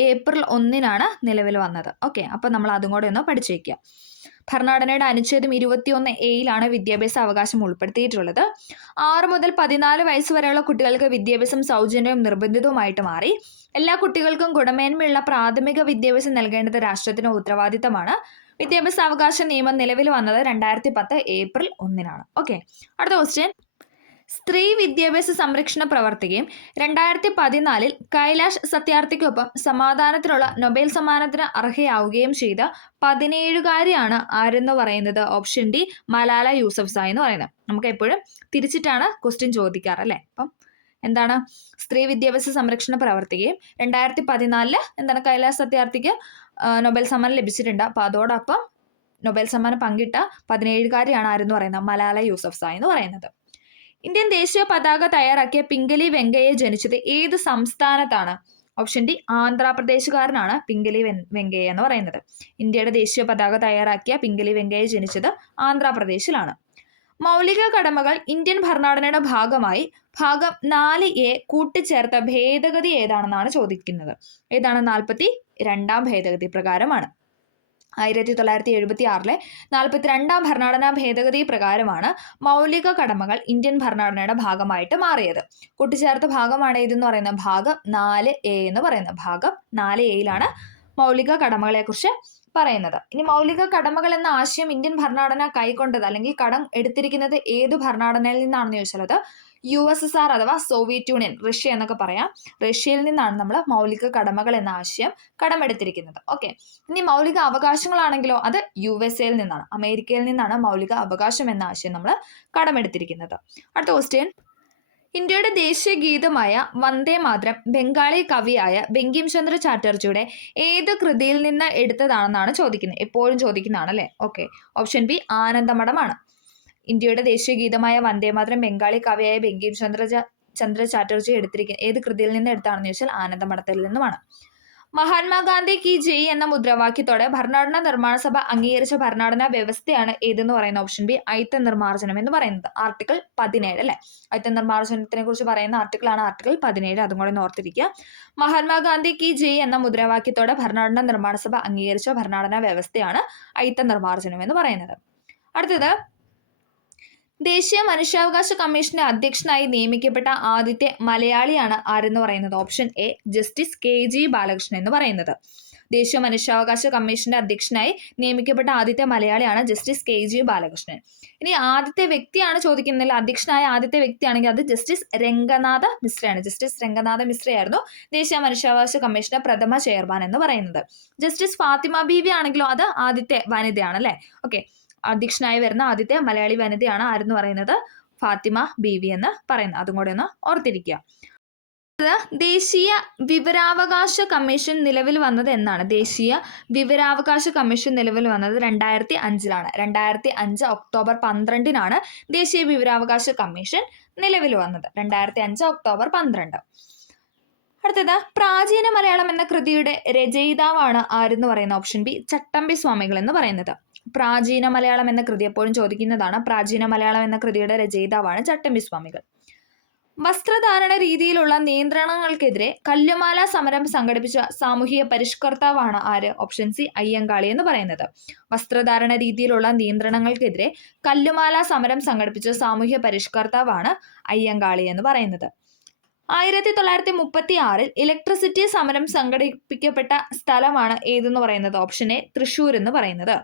ഏപ്രിൽ 1-നാണ് നിലവിൽ വന്നത്. ഓക്കെ, അപ്പം നമ്മൾ അതും കൂടെ ഒന്ന് പഠിച്ചു വയ്ക്കുക. ഭരണഘടനയുടെ അനുച്ഛേദം 21A വിദ്യാഭ്യാസ അവകാശം ഉൾപ്പെടുത്തിയിട്ടുള്ളത്. 6 മുതൽ 14 വയസ്സ് വരെയുള്ള കുട്ടികൾക്ക് വിദ്യാഭ്യാസം സൗജന്യവും നിർബന്ധിതവുമായിട്ട് മാറി. എല്ലാ കുട്ടികൾക്കും ഗുണമേന്മയുള്ള പ്രാഥമിക വിദ്യാഭ്യാസം നൽകേണ്ടത് രാഷ്ട്രത്തിന്റെ ഉത്തരവാദിത്തമാണ്. വിദ്യാഭ്യാസ അവകാശ നിയമം നിലവിൽ വന്നത് 2010 ഏപ്രിൽ 1-നാണ്. ഓക്കെ, അടുത്ത ക്വസ്റ്റ്യൻ. സ്ത്രീ വിദ്യാഭ്യാസ സംരക്ഷണ പ്രവർത്തകയും 2014 കൈലാഷ് സത്യാർത്ഥിക്കൊപ്പം സമാധാനത്തിനുള്ള നൊബേൽ സമ്മാനത്തിന് അർഹയാവുകയും ചെയ്ത 17-കാരിയാണ് ആരെന്ന് പറയുന്നത്? ഓപ്ഷൻ ഡി മലാല യൂസഫ്സായി എന്ന് പറയുന്നത്. നമുക്ക് എപ്പോഴും തിരിച്ചിട്ടാണ് ക്വസ്റ്റ്യൻ ചോദിക്കാറ് അല്ലേ. അപ്പം എന്താണ്? സ്ത്രീ വിദ്യാഭ്യാസ സംരക്ഷണ പ്രവർത്തകയും 2014 എന്താണ് കൈലാഷ് സത്യാർത്ഥിക്ക് നൊബേൽ സമ്മാനം ലഭിച്ചിട്ടുണ്ട്. അപ്പോൾ അതോടൊപ്പം നൊബേൽ സമ്മാനം പങ്കിട്ട 17-കാരിയാണ് ആരെന്ന് പറയുന്നത്? മലാല യൂസഫ്സായി എന്ന് പറയുന്നത്. ഇന്ത്യൻ ദേശീയ പതാക തയ്യാറാക്കിയ പിംഗലി വെങ്കയ്യ ജനിച്ചത് ഏത് സംസ്ഥാനത്താണ്? ഓപ്ഷൻ ഡി ആന്ധ്രാപ്രദേശുകാരനാണ് പിംഗലി വെങ്കയ്യ എന്ന് പറയുന്നത്. ഇന്ത്യയുടെ ദേശീയ പതാക തയ്യാറാക്കിയ പിംഗലി വെങ്കയ്യ ജനിച്ചത് ആന്ധ്രാപ്രദേശിലാണ്. മൗലിക കടമകൾ ഇന്ത്യൻ ഭരണഘടനയുടെ ഭാഗമായി ഭാഗം 4A കൂട്ടിച്ചേർത്ത ഭേദഗതി ഏതാണെന്നാണ് ചോദിക്കുന്നത്. ഏതാണ്? 42-ാം ഭേദഗതി പ്രകാരമാണ്. 1976-ലെ 42-ാം ഭരണഘടനാ ഭേദഗതി പ്രകാരമാണ് മൗലിക കടമകൾ ഇന്ത്യൻ ഭരണഘടനയുടെ ഭാഗമായിട്ട് മാറിയത്. കൂട്ടിച്ചേർത്ത ഭാഗമാണ് ഇതെന്ന് പറയുന്നത് ഭാഗം 4A എന്ന് പറയുന്നത്. ഭാഗം 4A മൗലിക കടമകളെ കുറിച്ച് പറയുന്നത്. ഇനി മൗലിക കടമകൾ എന്ന ആശയം ഇന്ത്യൻ ഭരണഘടന കൈക്കൊണ്ടത് അല്ലെങ്കിൽ കടം എടുത്തിരിക്കുന്നത് ഏത് ഭരണഘടനയിൽ നിന്നാണെന്ന് ചോദിച്ചാൽ അത് USSR അഥവാ സോവിയറ്റ് യൂണിയൻ, റഷ്യ എന്നൊക്കെ പറയാം. റഷ്യയിൽ നിന്നാണ് നമ്മൾ മൗലിക കടമകൾ എന്ന ആശയം കടമെടുത്തിരിക്കുന്നത്. ഓക്കെ, ഇനി മൗലിക അവകാശങ്ങളാണെങ്കിലോ അത് USA നിന്നാണ്, അമേരിക്കയിൽ നിന്നാണ് മൗലിക അവകാശം എന്ന ആശയം നമ്മൾ കടമെടുത്തിരിക്കുന്നത്. അടുത്ത ക്വസ്റ്റ്യൻ. ഇന്ത്യയുടെ ദേശീയ ഗീതമായ വന്ദേ മാതരം ബംഗാളി കവിയായ ബങ്കിം ചന്ദ്ര ചാറ്റർജിയുടെ ഏത് കൃതിയിൽ നിന്ന് എടുത്തതാണെന്നാണ് ചോദിക്കുന്നത്. എപ്പോഴും ചോദിക്കുന്നതാണ് അല്ലേ. ഓക്കെ, ഓപ്ഷൻ ബി ആനന്ദമഠമാണ്. ഇന്ത്യയുടെ ദേശീയ ഗീതമായ വന്ദേ മാതരം ബംഗാളി കവിയായ ബങ്കിം ചന്ദ്ര ചാറ്റർജി എടുത്തിരിക്കുന്ന ഏത് കൃതിയിൽ നിന്ന് എടുത്താണെന്ന് ചോദിച്ചാൽ ആനന്ദമഠത്തിൽ നിന്നുമാണ്. മഹാത്മാഗാന്ധി കി ജയ് എന്ന മുദ്രാവാക്യത്തോടെ ഭരണഘടനാ നിർമ്മാണ സഭ അംഗീകരിച്ച ഭരണഘടനാ വ്യവസ്ഥയാണ് ഏതെന്ന് പറയുന്ന ഓപ്ഷൻ ബി അയിത്ത നിർമ്മാർജ്ജനം എന്ന് പറയുന്നത്. ആർട്ടിക്കിൾ 17 അല്ലെ. അയിത്ത നിർമ്മാർജ്ജനത്തിനെ കുറിച്ച് പറയുന്ന ആർട്ടിക്കിളാണ് ആർട്ടിക്കിൾ 17. അതും കൂടെ ഓർത്തിരിക്കുക. മഹാത്മാഗാന്ധി കി ജയ് എന്ന മുദ്രാവാക്യത്തോടെ ഭരണഘടനാ നിർമ്മാണ സഭ അംഗീകരിച്ച ഭരണഘടനാ വ്യവസ്ഥയാണ് അയിത്ത നിർമ്മാർജ്ജനം എന്ന് പറയുന്നത്. അടുത്തത്, ദേശീയ മനുഷ്യാവകാശ കമ്മീഷന്റെ അധ്യക്ഷനായി നിയമിക്കപ്പെട്ട ആദ്യത്തെ മലയാളിയാണ് ആരെന്ന് പറയുന്നത്. Option A justice KG Balakrishnan എന്ന് പറയുന്നത്. ദേശീയ മനുഷ്യാവകാശ കമ്മീഷന്റെ അധ്യക്ഷനായി നിയമിക്കപ്പെട്ട ആദ്യത്തെ മലയാളിയാണ് ജസ്റ്റിസ് KG ബാലകൃഷ്ണൻ. ഇനി ആദ്യത്തെ വ്യക്തിയാണ് ചോദിക്കുന്നതിൽ അധ്യക്ഷനായ ആദ്യത്തെ വ്യക്തിയാണെങ്കിൽ അത് ജസ്റ്റിസ് രംഗനാഥ മിശ്രയാണ്. ജസ്റ്റിസ് രംഗനാഥ മിശ്രയായിരുന്നു ദേശീയ മനുഷ്യാവകാശ കമ്മീഷന്റെ പ്രഥമ ചെയർമാൻ എന്ന് പറയുന്നത്. ജസ്റ്റിസ് ഫാത്തിമ ബീവി ആണെങ്കിലോ അത് ആദ്യത്തെ വനിതയാണ് അല്ലെ. ഓക്കെ, അധ്യക്ഷനായി വരുന്ന ആദ്യത്തെ മലയാളി വനിതയാണ് ആരെന്ന് പറയുന്നത് ഫാത്തിമ ബീവി എന്ന് പറയുന്നത്. അതും കൂടെ ഒന്ന് ഓർത്തിരിക്കുക. ദേശീയ വിവരാവകാശ കമ്മീഷൻ നിലവിൽ വന്നത് എന്നാണ്? ദേശീയ വിവരാവകാശ കമ്മീഷൻ നിലവിൽ വന്നത് 2005 2005 ഒക്ടോബർ 12 ദേശീയ വിവരാവകാശ കമ്മീഷൻ നിലവിൽ വന്നത്. 2005 ഒക്ടോബർ 12. അടുത്തത്, പ്രാചീന മലയാളം എന്ന കൃതിയുടെ രചയിതാവാണ് ആരെന്ന് പറയുന്ന ഓപ്ഷൻ ബി ചട്ടമ്പി സ്വാമികൾ എന്ന് പറയുന്നത്. പ്രാചീന മലയാളം എന്ന കൃതി എപ്പോഴും ചോദിക്കുന്നതാണ്. പ്രാചീന മലയാളം എന്ന കൃതിയുടെ രചയിതാവാണ് ചട്ടമ്പി സ്വാമികൾ. വസ്ത്രധാരണ രീതിയിലുള്ള നിയന്ത്രണങ്ങൾക്കെതിരെ കല്ലുമാല സമരം സംഘടിപ്പിച്ച സാമൂഹിക പരിഷ്കർത്താവാണ് ആര്? ഓപ്ഷൻ സി അയ്യങ്കാളി എന്ന് പറയുന്നത്. വസ്ത്രധാരണ രീതിയിലുള്ള നിയന്ത്രണങ്ങൾക്കെതിരെ കല്ലുമാല സമരം സംഘടിപ്പിച്ച സാമൂഹിക പരിഷ്കർത്താവാണ് അയ്യങ്കാളി എന്ന് പറയുന്നത്. 1936 ഇലക്ട്രിസിറ്റി സമരം സംഘടിപ്പിക്കപ്പെട്ട സ്ഥലമാണ് ഏതെന്ന് പറയുന്നത്? ഓപ്ഷൻ എ തൃശ്ശൂർ എന്ന് പറയുന്നത്.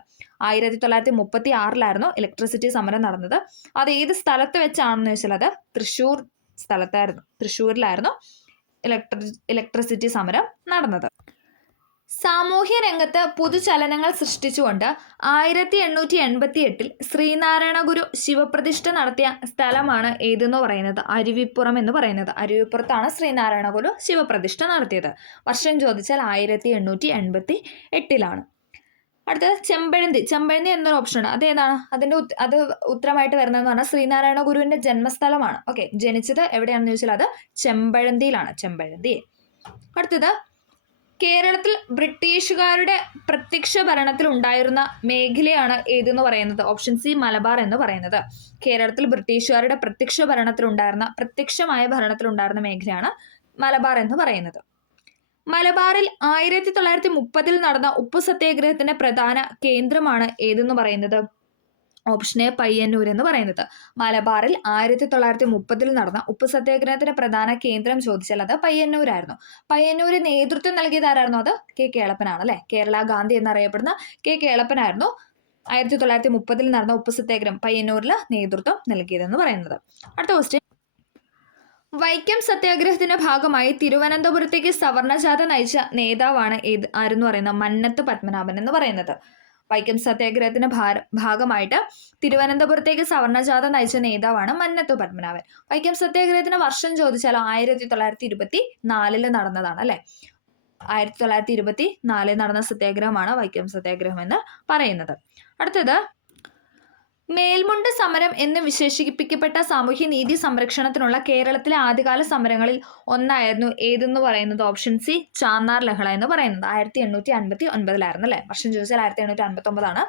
1936 ഇലക്ട്രിസിറ്റി സമരം നടന്നത്. അത് ഏത് സ്ഥലത്ത് വെച്ചാണെന്ന് വെച്ചാൽ അത് തൃശ്ശൂർ സ്ഥലത്തായിരുന്നു. തൃശ്ശൂരിലായിരുന്നു ഇലക്ട്രിസിറ്റി സമരം നടന്നത്. സാമൂഹ്യ രംഗത്ത് പുതുചലനങ്ങൾ സൃഷ്ടിച്ചുകൊണ്ട് 1888 ശ്രീനാരായണ ഗുരു ശിവപ്രതിഷ്ഠ നടത്തിയ സ്ഥലമാണ് ഏതെന്ന് പറയുന്നത്? അരുവിപ്പുറം എന്ന് പറയുന്നത്. അരുവിപ്പുറത്താണ് ശ്രീനാരായണ ഗുരു ശിവപ്രതിഷ്ഠ നടത്തിയത്. വർഷം ചോദിച്ചാൽ 1888. അടുത്തത്, ചെമ്പഴന്തി. ചെമ്പഴന്തി എന്നൊരു ഓപ്ഷനാണ്. അതേതാണ്? അത് ഉത്തരമായിട്ട് വരുന്നതെന്ന് പറഞ്ഞാൽ ശ്രീനാരായണ ഗുരുവിന്റെ ജന്മസ്ഥലമാണ്. ഓക്കെ, ജനിച്ചത് എവിടെയാണെന്ന് ചോദിച്ചാൽ അത് ചെമ്പഴന്തിയിലാണ്. ചെമ്പഴന്തി. അടുത്തത്, കേരളത്തിൽ ബ്രിട്ടീഷുകാരുടെ പ്രത്യക്ഷ ഭരണത്തിൽ ഉണ്ടായിരുന്ന മേഖലയാണ് ഏതെന്ന് പറയുന്നത്? ഓപ്ഷൻ സി മലബാർ എന്ന് പറയുന്നത്. കേരളത്തിൽ ബ്രിട്ടീഷുകാരുടെ പ്രത്യക്ഷമായ ഭരണത്തിലുണ്ടായിരുന്ന മേഖലയാണ് മലബാർ എന്ന് പറയുന്നത്. മലബാറിൽ 1930 നടന്ന ഉപ്പു സത്യാഗ്രഹത്തിന്റെ പ്രധാന കേന്ദ്രമാണ് ഏതെന്ന് പറയുന്നത്? ഓപ്ഷൻ എ പയ്യന്നൂർ എന്ന് പറയുന്നത്. മലബാറിൽ 1930 നടന്ന ഉപ്പു സത്യാഗ്രഹത്തിന്റെ പ്രധാന കേന്ദ്രം ചോദിച്ചാൽ അത് പയ്യന്നൂരായിരുന്നു. പയ്യന്നൂര് നേതൃത്വം നൽകിയത് ആരായിരുന്നു? അത് കെ കേളപ്പനാണ് അല്ലെ. കേരള ഗാന്ധി എന്നറിയപ്പെടുന്ന കെ കേളപ്പനായിരുന്നു 1930 നടന്ന ഉപ്പു സത്യാഗ്രഹം പയ്യന്നൂരിൽ നേതൃത്വം നൽകിയതെന്ന് പറയുന്നത്. അടുത്ത ക്വസ്റ്റ്യൻ, വൈക്കം സത്യാഗ്രഹത്തിന്റെ ഭാഗമായി തിരുവനന്തപുരത്തേക്ക് സവർണജാഥ നയിച്ച നേതാവാണ് ആരെന്ന് പറയുന്നത്? മന്നത്ത് പത്മനാഭൻ എന്ന് പറയുന്നത്. വൈക്കം സത്യാഗ്രഹത്തിന്റെ ഭാഗമായിട്ട് തിരുവനന്തപുരത്തേക്ക് സവർണജാഥ നയിച്ച നേതാവാണ് മന്നത്ത് പത്മനാഭൻ. വൈക്കം സത്യാഗ്രഹത്തിന്റെ വർഷം ചോദിച്ചാലോ 1924 നടന്നതാണ് അല്ലെ. 1924 നടന്ന സത്യാഗ്രഹമാണ് വൈക്കം സത്യാഗ്രഹം എന്ന് പറയുന്നത്. അടുത്തത്, മേൽമുണ്ട് സമരം എന്ന് വിശേഷിപ്പിക്കപ്പെട്ട സാമൂഹ്യ നീതി സംരക്ഷണത്തിനുള്ള കേരളത്തിലെ ആദ്യകാല സമരങ്ങളിൽ ഒന്നായിരുന്നു ഏതെന്ന് പറയുന്നത്? ഓപ്ഷൻ സി ചാന്നാർ ലഹള എന്ന് പറയുന്നത്. 1859 അല്ലെ. വർഷം ചോദിച്ചാൽ 1859.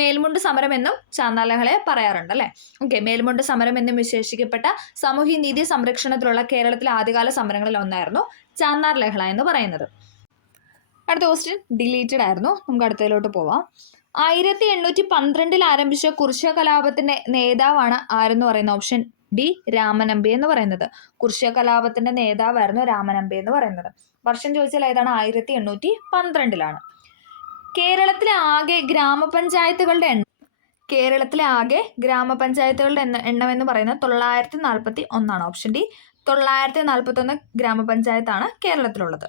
മേൽമുണ്ട് സമരം എന്നും ചാന്നാർ ലഹളയെ പറയാറുണ്ട് അല്ലെ. ഓക്കെ, മേൽമുണ്ട് സമരം എന്നും വിശേഷിക്കപ്പെട്ട സാമൂഹ്യ നീതി സംരക്ഷണത്തിലുള്ള കേരളത്തിലെ ആദ്യകാല സമരങ്ങളിൽ ഒന്നായിരുന്നു ചാന്നാർ ലഹള എന്ന് പറയുന്നത്. അടുത്ത ക്വസ്റ്റ്യൻ ഡിലീറ്റഡ് ആയിരുന്നു. നമുക്ക് അടുത്തതിലോട്ട് പോവാം. 1812 ആരംഭിച്ച കുറിച്യ കലാപത്തിന്റെ നേതാവാണ് ആരെന്ന് പറയുന്നത്? ഓപ്ഷൻ ഡി രാമനമ്പി എന്ന് പറയുന്നത്. കുറിച്യ കലാപത്തിന്റെ നേതാവായിരുന്നു രാമനമ്പി എന്ന് പറയുന്നത്. വർഷം ചോദിച്ചാൽ ഏതാണ്? 1812. കേരളത്തിലെ ആകെ ഗ്രാമപഞ്ചായത്തുകളുടെ എണ്ണം എന്ന് പറയുന്നത് 941. ഓപ്ഷൻ ഡി 941 ഗ്രാമപഞ്ചായത്താണ് കേരളത്തിലുള്ളത്.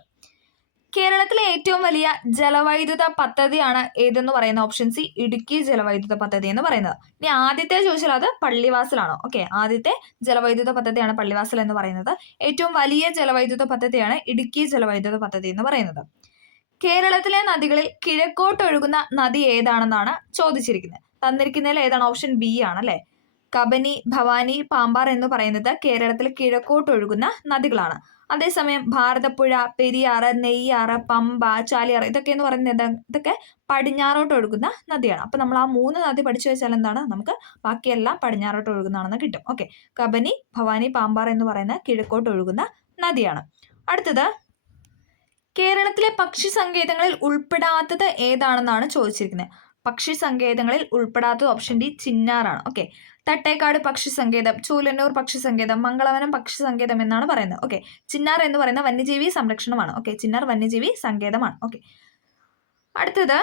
കേരളത്തിലെ ഏറ്റവും വലിയ ജലവൈദ്യുത പദ്ധതിയാണ് ഏതെന്ന് പറയുന്ന ഓപ്ഷൻ സി ഇടുക്കി ജലവൈദ്യുത പദ്ധതി എന്ന് പറയുന്നത്. ഇനി ആദ്യത്തെ ചോദിച്ചാൽ അത് പള്ളിവാസലാണോ? ഓക്കെ, ആദ്യത്തെ ജലവൈദ്യുത പദ്ധതിയാണ് പള്ളിവാസൽ എന്ന് പറയുന്നത്. ഏറ്റവും വലിയ ജലവൈദ്യുത പദ്ധതിയാണ് ഇടുക്കി ജലവൈദ്യുത പദ്ധതി എന്ന് പറയുന്നത്. കേരളത്തിലെ നദികളിൽ കിഴക്കോട്ടൊഴുകുന്ന നദി ഏതാണെന്നാണ് ചോദിച്ചിരിക്കുന്നത്. തന്നിരിക്കുന്നതിൽ ഏതാണ്? ഓപ്ഷൻ ബി ആണ് അല്ലെ. കബനി, ഭവാനി, പാമ്പാർ എന്ന് പറയുന്നത് കേരളത്തിൽ കിഴക്കോട്ടൊഴുകുന്ന നദികളാണ്. അതേസമയം ഭാരതപ്പുഴ, പെരിയാറ്, നെയ്യാറ്, പമ്പ, ചാലിയാർ ഇതൊക്കെ എന്ന് പറയുന്നത് ഇതൊക്കെ പടിഞ്ഞാറോട്ട് ഒഴുകുന്ന നദിയാണ്. അപ്പൊ നമ്മൾ ആ 3 നദി പഠിച്ചു വെച്ചാൽ എന്താണ്, നമുക്ക് ബാക്കിയെല്ലാം പടിഞ്ഞാറോട്ട് ഒഴുകുന്നതാണെന്ന് കിട്ടും. ഓക്കെ, കബനി, ഭവാനി, പാമ്പാർ എന്ന് പറയുന്ന കിഴക്കോട്ട് ഒഴുകുന്ന നദിയാണ്. അടുത്തത് കേരളത്തിലെ പക്ഷി സങ്കേതങ്ങളിൽ ഉൾപ്പെടാത്തത് ഏതാണെന്നാണ് ചോദിച്ചിരിക്കുന്നത്. പക്ഷി സങ്കേതങ്ങളിൽ ഉൾപ്പെടാത്തത് ഓപ്ഷൻ ഡി ചിന്നാറാണ്. ഓക്കെ, തട്ടേക്കാട് പക്ഷി സങ്കേതം, ചൂലന്നൂർ പക്ഷി സങ്കേതം, മംഗളവനം പക്ഷി സങ്കേതം എന്നാണ് പറയുന്നത്. ഓക്കെ, ചിന്നാർ എന്ന് പറയുന്ന വന്യജീവി സംരക്ഷണമാണ്. ഓക്കെ, ചിന്നാർ വന്യജീവി സങ്കേതമാണ്. ഓക്കെ, അടുത്തത്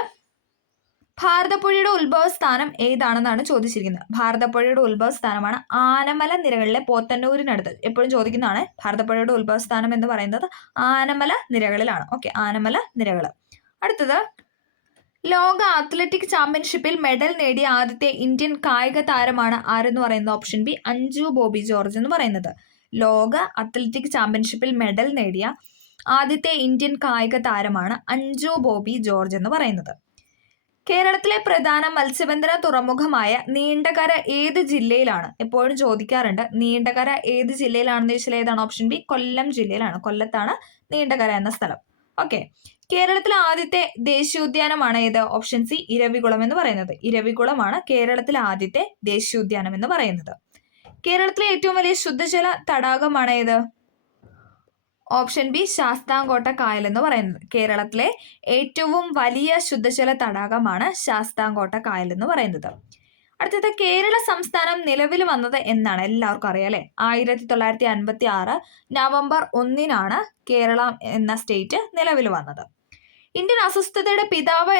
ഭാരതപ്പുഴയുടെ ഉത്ഭവസ്ഥാനം ഏതാണെന്നാണ് ചോദിച്ചിരിക്കുന്നത്. ഭാരതപ്പുഴയുടെ ഉത്ഭവസ്ഥാനമാണ് ആനമല നിരകളിലെ പോത്തന്നൂരിനടുത്ത്. എപ്പോഴും ചോദിക്കുന്നതാണ്. ഭാരതപ്പുഴയുടെ ഉത്ഭവസ്ഥാനം എന്ന് പറയുന്നത് ആനമല നിരകളിലാണ്. ഓക്കെ, ആനമല നിരകൾ. അടുത്തത് ലോക അത്ലറ്റിക് ചാമ്പ്യൻഷിപ്പിൽ മെഡൽ നേടിയ ആദ്യത്തെ ഇന്ത്യൻ കായിക താരമാണ് ആരെന്ന് പറയുന്നത്. Option B Anju Bobby George എന്ന് പറയുന്നത്. ലോക അത്ലറ്റിക് ചാമ്പ്യൻഷിപ്പിൽ മെഡൽ നേടിയ ആദ്യത്തെ ഇന്ത്യൻ കായിക താരമാണ് അഞ്ജു ബോബി ജോർജ് എന്ന് പറയുന്നത്. കേരളത്തിലെ പ്രധാന മത്സ്യബന്ധന തുറമുഖമായ നീണ്ടകര ഏത് ജില്ലയിലാണ്? എപ്പോഴും ചോദിക്കാറുണ്ട്. നീണ്ടകര ഏത് ജില്ലയിലാണെന്ന് ചോദിച്ചാൽ ഏതാണ്? ഓപ്ഷൻ ബി കൊല്ലം ജില്ലയിലാണ്. കൊല്ലത്താണ് നീണ്ടകര എന്ന സ്ഥലം. ഓക്കെ, കേരളത്തിലെ ആദ്യത്തെ ദേശീയോദ്യാനമാണ് ഏത്? ഓപ്ഷൻ സി ഇരവികുളം എന്ന് പറയുന്നത്. ഇരവികുളമാണ് കേരളത്തിലെ ആദ്യത്തെ ദേശീയോദ്യാനം എന്ന് പറയുന്നത്. കേരളത്തിലെ ഏറ്റവും വലിയ ശുദ്ധജല തടാകമാണ് ഏത്? ഓപ്ഷൻ ബി ശാസ്താംകോട്ട കായൽ എന്ന് പറയുന്നത്. കേരളത്തിലെ ഏറ്റവും വലിയ ശുദ്ധജല തടാകമാണ് ശാസ്താംകോട്ട കായൽ എന്ന് പറയുന്നത്. അടുത്തത് കേരള സംസ്ഥാനം നിലവിൽ വന്നത് എന്നാണ്? എല്ലാവർക്കും അറിയാം അല്ലെ. 1956 നവംബർ 1 കേരളം എന്ന സ്റ്റേറ്റ് നിലവിൽ വന്നത്. ഇന്ത്യൻ അസ്വസ്ഥതയുടെ പിതാവ്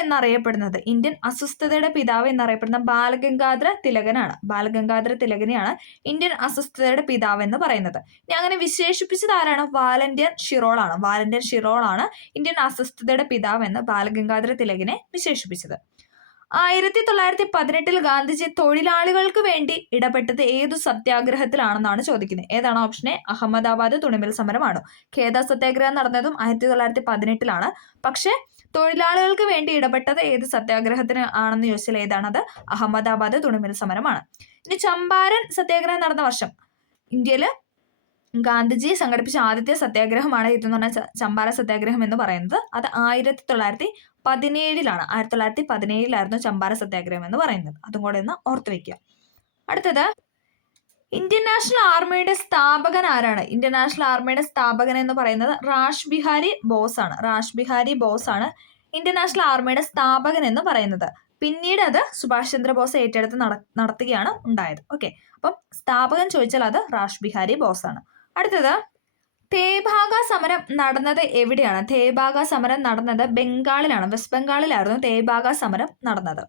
എന്നറിയപ്പെടുന്ന ബാലഗംഗാധര തിലകനാണ്. ബാലഗംഗാധര തിലകനെയാണ് ഇന്ത്യൻ അസ്വസ്ഥതയുടെ പിതാവ് എന്ന് പറയുന്നത്. ഇനി അങ്ങനെ വിശേഷിപ്പിച്ചത് ആരാണ്? വാലന്റിയർ ഷിറോൾ ആണ്. വാലന്റിയർ ഷിറോൾ ആണ് ഇന്ത്യൻ അസ്വസ്ഥതയുടെ പിതാവ് എന്ന് ബാലഗംഗാധര തിലകനെ വിശേഷിപ്പിച്ചത്. 1918 ഗാന്ധിജി തൊഴിലാളികൾക്ക് വേണ്ടി ഇടപെട്ടത് ഏതു സത്യാഗ്രഹത്തിലാണെന്നാണ് ചോദിക്കുന്നത്. ഏതാണ്? ഓപ്ഷൻ എ അഹമ്മദാബാദ് തുണിമിൽ സമരമാണ്. ഖേദ സത്യാഗ്രഹം നടന്നതും 1918 പക്ഷെ തൊഴിലാളികൾക്ക് വേണ്ടി ഇടപെട്ടത് ഏത് സത്യാഗ്രഹത്തിന് ആണെന്ന് ചോദിച്ചാൽ ഏതാണത്? അഹമ്മദാബാദ് തുണിമിൽ സമരമാണ്. ഇനി ചമ്പാരൻ സത്യാഗ്രഹം നടന്ന വർഷം? ഇന്ത്യയില് ഗാന്ധിജി സംഘടിപ്പിച്ച ആദ്യത്തെ സത്യാഗ്രഹമാണ് ഇതെന്ന് പറഞ്ഞാൽ ചമ്പാരൻ സത്യാഗ്രഹം എന്ന് പറയുന്നത്. അത് 1917 1917 ചമ്പാരൻ സത്യാഗ്രഹം എന്ന് പറയുന്നത്. അതും കൂടെ ഒന്ന് ഓർത്തു വെക്കുക. അടുത്തത് ഇന്ത്യൻ നാഷണൽ ആർമിയുടെ സ്ഥാപകൻ ആരാണ്? ഇന്ത്യൻ നാഷണൽ ആർമിയുടെ സ്ഥാപകൻ എന്ന് പറയുന്നത് റാഷ് ബിഹാരി ബോസ് ആണ്. റാഷ് ബിഹാരി ബോസ് ആണ് ഇന്ത്യൻ നാഷണൽ ആർമിയുടെ സ്ഥാപകൻ എന്ന് പറയുന്നത്. പിന്നീട് അത് സുഭാഷ് ചന്ദ്രബോസ് ഏറ്റെടുത്ത് നടത്തുകയാണ് ഉണ്ടായത്. ഓക്കെ, അപ്പം സ്ഥാപകൻ ചോദിച്ചാൽ അത് റാഷ് ബിഹാരി ബോസ് ആണ്. അടുത്തത് തേഭാഗ സമരം നടന്നത് എവിടെയാണ്? തേഭാഗ സമരം നടന്നത് ബംഗാളിലാണ്. വെസ്റ്റ് ബംഗാളിലായിരുന്നു തേഭാഗ സമരം നടന്നത്.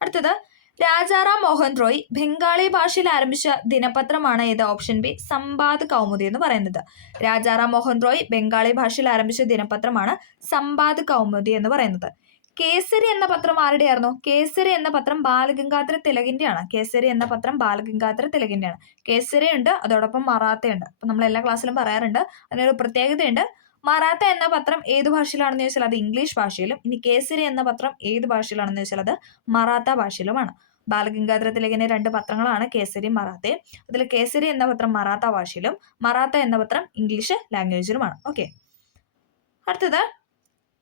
അടുത്തത് രാജാറാം മോഹൻ റോയ് ബംഗാളി ഭാഷയിൽ ആരംഭിച്ച ദിനപത്രമാണ് ഏത്? ഓപ്ഷൻ ബി സംബാദ് കൗമുദി എന്ന് പറയുന്നത്. രാജാറാം മോഹൻ റോയ് ബംഗാളി ഭാഷയിൽ ആരംഭിച്ച ദിനപത്രമാണ് സംബാദ് കൗമുദി എന്ന് പറയുന്നത്. കേസരി എന്ന പത്രം ആരുടെയായിരുന്നു? കേസരി എന്ന പത്രം ബാലഗംഗാധര തിലകിന്റെയാണ്. കേസരി എന്ന പത്രം ബാലഗംഗാധര തിലകിന്റെയാണ്. കേസരി ഉണ്ട്, അതോടൊപ്പം മറാത്തയുണ്ട്. അപ്പൊ നമ്മൾ എല്ലാ ക്ലാസ്സിലും പറയാറുണ്ട്. അതിനൊരു പ്രത്യേകതയുണ്ട്. മറാത്ത എന്ന പത്രം ഏത് ഭാഷയിലാണെന്ന് ചോദിച്ചാൽ അത് ഇംഗ്ലീഷ് ഭാഷയിലും, ഇനി കേസരി എന്ന പത്രം ഏത് ഭാഷയിലാണെന്ന് ചോദിച്ചാൽ അത് മറാത്ത ഭാഷയിലുമാണ്. ബാലഗംഗാധര തിലകിന്റെ 2 പത്രങ്ങളാണ് കേസരിയും മറാത്തയും. അതിൽ കേസരി എന്ന പത്രം മറാത്ത ഭാഷയിലും മറാത്ത എന്ന പത്രം ഇംഗ്ലീഷ് ലാംഗ്വേജിലുമാണ്. ഓക്കെ, അടുത്തത്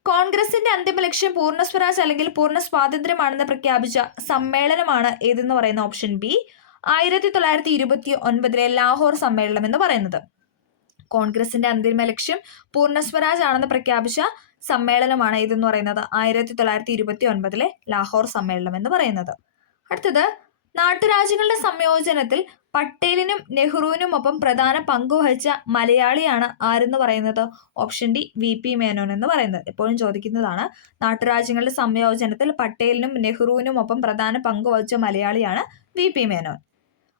കോൺഗ്രസിന്റെ അന്തിമ ലക്ഷ്യം പൂർണ്ണ സ്വരാജ് അല്ലെങ്കിൽ പൂർണ്ണ സ്വാതന്ത്ര്യമാണെന്ന് പ്രഖ്യാപിച്ച സമ്മേളനമാണ് ഏതെന്ന് പറയുന്ന? ഓപ്ഷൻ ബി 1929 ലാഹോർ സമ്മേളനം എന്ന് പറയുന്നത്. കോൺഗ്രസിന്റെ അന്തിമ ലക്ഷ്യം പൂർണ്ണ സ്വരാജ് ആണെന്ന് പ്രഖ്യാപിച്ച സമ്മേളനമാണ് ഏതെന്ന് പറയുന്നത്? 1929 ലാഹോർ സമ്മേളനം എന്ന് പറയുന്നത്. അടുത്തത് നാട്ടുരാജ്യങ്ങളുടെ സംയോജനത്തിൽ പട്ടേലിനും നെഹ്റുവിനുമൊപ്പം പ്രധാന പങ്കുവഹിച്ച മലയാളിയാണ് ആരെന്ന് പറയുന്നത്? ഓപ്ഷൻ ഡി VP മേനോൻ എന്ന് പറയുന്നത്. എപ്പോഴും ചോദിക്കുന്നതാണ്. നാട്ടുരാജ്യങ്ങളുടെ സംയോജനത്തിൽ പട്ടേലിനും നെഹ്റുവിനുമൊപ്പം പ്രധാന പങ്കുവഹിച്ച മലയാളിയാണ് VP മേനോൻ.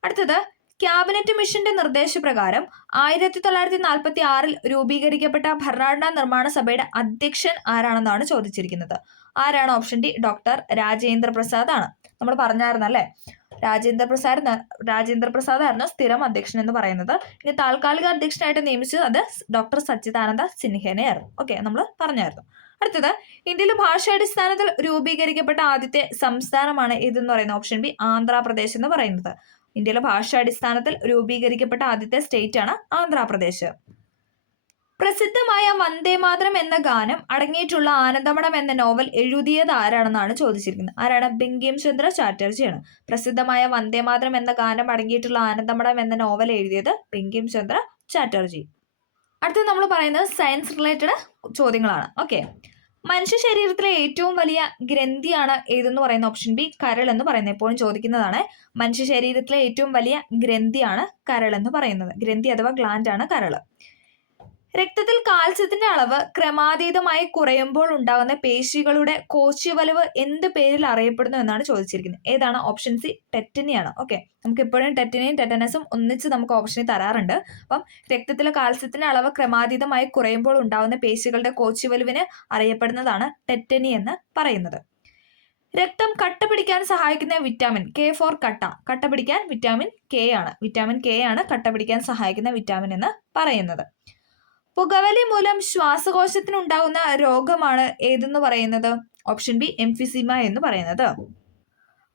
അടുത്തത് ക്യാബിനറ്റ് മിഷന്റെ നിർദ്ദേശപ്രകാരം 1946 രൂപീകരിക്കപ്പെട്ട ഭരണഘടനാ നിർമ്മാണ സഭയുടെ അധ്യക്ഷൻ ആരാണെന്നാണ് ചോദിച്ചിരിക്കുന്നത്. ആരാണ്? Option D doctor Rajendra Prasad ആണ്. നമ്മൾ പറഞ്ഞായിരുന്നല്ലേ, രാജേന്ദ്ര പ്രസാദ് ആയിരുന്നു സ്ഥിരം അധ്യക്ഷൻ എന്ന് പറയുന്നത്. ഇനി താൽക്കാലിക അധ്യക്ഷനായിട്ട് നിയമിച്ചത് അത് ഡോക്ടർ സച്ചിദാനന്ദ സിൻഹനെ ആയിരുന്നു. ഓക്കെ, നമ്മൾ പറഞ്ഞായിരുന്നു. അടുത്തത്, ഇന്ത്യയിൽ ഭാഷാടിസ്ഥാനത്തിൽ രൂപീകരിക്കപ്പെട്ട ആദ്യത്തെ സംസ്ഥാനമാണ് ഇതെന്ന് പറയുന്നത്. ഓപ്ഷൻ ബി ആന്ധ്രാപ്രദേശ് എന്ന് പറയുന്നത്. ഇന്ത്യയിലെ ഭാഷാടിസ്ഥാനത്തിൽ രൂപീകരിക്കപ്പെട്ട ആദ്യത്തെ സ്റ്റേറ്റ് ആണ് ആന്ധ്രാപ്രദേശ്. പ്രസിദ്ധമായ വന്ദേമാതരം എന്ന ഗാനം അടങ്ങിയിട്ടുള്ള ആനന്ദമഠം എന്ന നോവൽ എഴുതിയത് ആരാണെന്നാണ് ചോദിച്ചിരിക്കുന്നത്. ആരാണ്? ബങ്കിം ചന്ദ്ര ചാറ്റർജിയാണ്. പ്രസിദ്ധമായ വന്ദേമാതരം എന്ന ഗാനം അടങ്ങിയിട്ടുള്ള ആനന്ദമഠം എന്ന നോവൽ എഴുതിയത് ബങ്കിം ചന്ദ്ര ചാറ്റർജി. അടുത്തത് നമ്മൾ പറയുന്നത് സയൻസ് റിലേറ്റഡ് ചോദ്യങ്ങളാണ്. ഓക്കെ, മനുഷ്യ ശരീരത്തിലെ ഏറ്റവും വലിയ ഗ്രന്ഥിയാണ് ഏതെന്ന് പറയുന്ന ഓപ്ഷൻ ബി കരൾ എന്ന് പറയുന്നത്. എപ്പോഴും ചോദിക്കുന്നതാണ്. മനുഷ്യ ശരീരത്തിലെ ഏറ്റവും വലിയ ഗ്രന്ഥിയാണ് കരൾ എന്ന് പറയുന്നത്. ഗ്രന്ഥി അഥവാ ഗ്ലാൻഡ് ആണ് കരൾ. രക്തത്തിൽ കാൽസ്യത്തിന്റെ അളവ് ക്രമാതീതമായി കുറയുമ്പോൾ ഉണ്ടാകുന്ന പേശികളുടെ കോശിവലവ് എന്ത് പേരിൽ അറിയപ്പെടുന്നു എന്നാണ് ചോദിച്ചിരിക്കുന്നത്. ഏതാണ്? Option C ടെറ്റനിയാണ്. ഓക്കെ, നമുക്ക് എപ്പോഴും ടെറ്റനിയും ടെറ്റനസും ഒന്നിച്ച് നമുക്ക് ഓപ്ഷനിൽ തരാറുണ്ട്. അപ്പം രക്തത്തിലെ കാൽസ്യത്തിന്റെ അളവ് ക്രമാതീതമായി കുറയുമ്പോൾ ഉണ്ടാകുന്ന പേശികളുടെ കോശിവലുവിന് അറിയപ്പെടുന്നതാണ് ടെറ്റനി എന്ന് പറയുന്നത്. രക്തം കട്ട പിടിക്കാൻ സഹായിക്കുന്ന വിറ്റാമിൻ കെ ഫോർ കട്ട പിടിക്കാൻ വിറ്റാമിൻ കെ ആണ്. വിറ്റാമിൻ കെ ആണ് കട്ട പിടിക്കാൻ സഹായിക്കുന്ന വിറ്റാമിൻ എന്ന് പറയുന്നത്. പുകവലി മൂലം ശ്വാസകോശത്തിനുണ്ടാകുന്ന രോഗമാണ് ഏതെന്ന് പറയുന്നത്? ഓപ്ഷൻ ബി എംഫിസിമ എന്ന് പറയുന്നത്.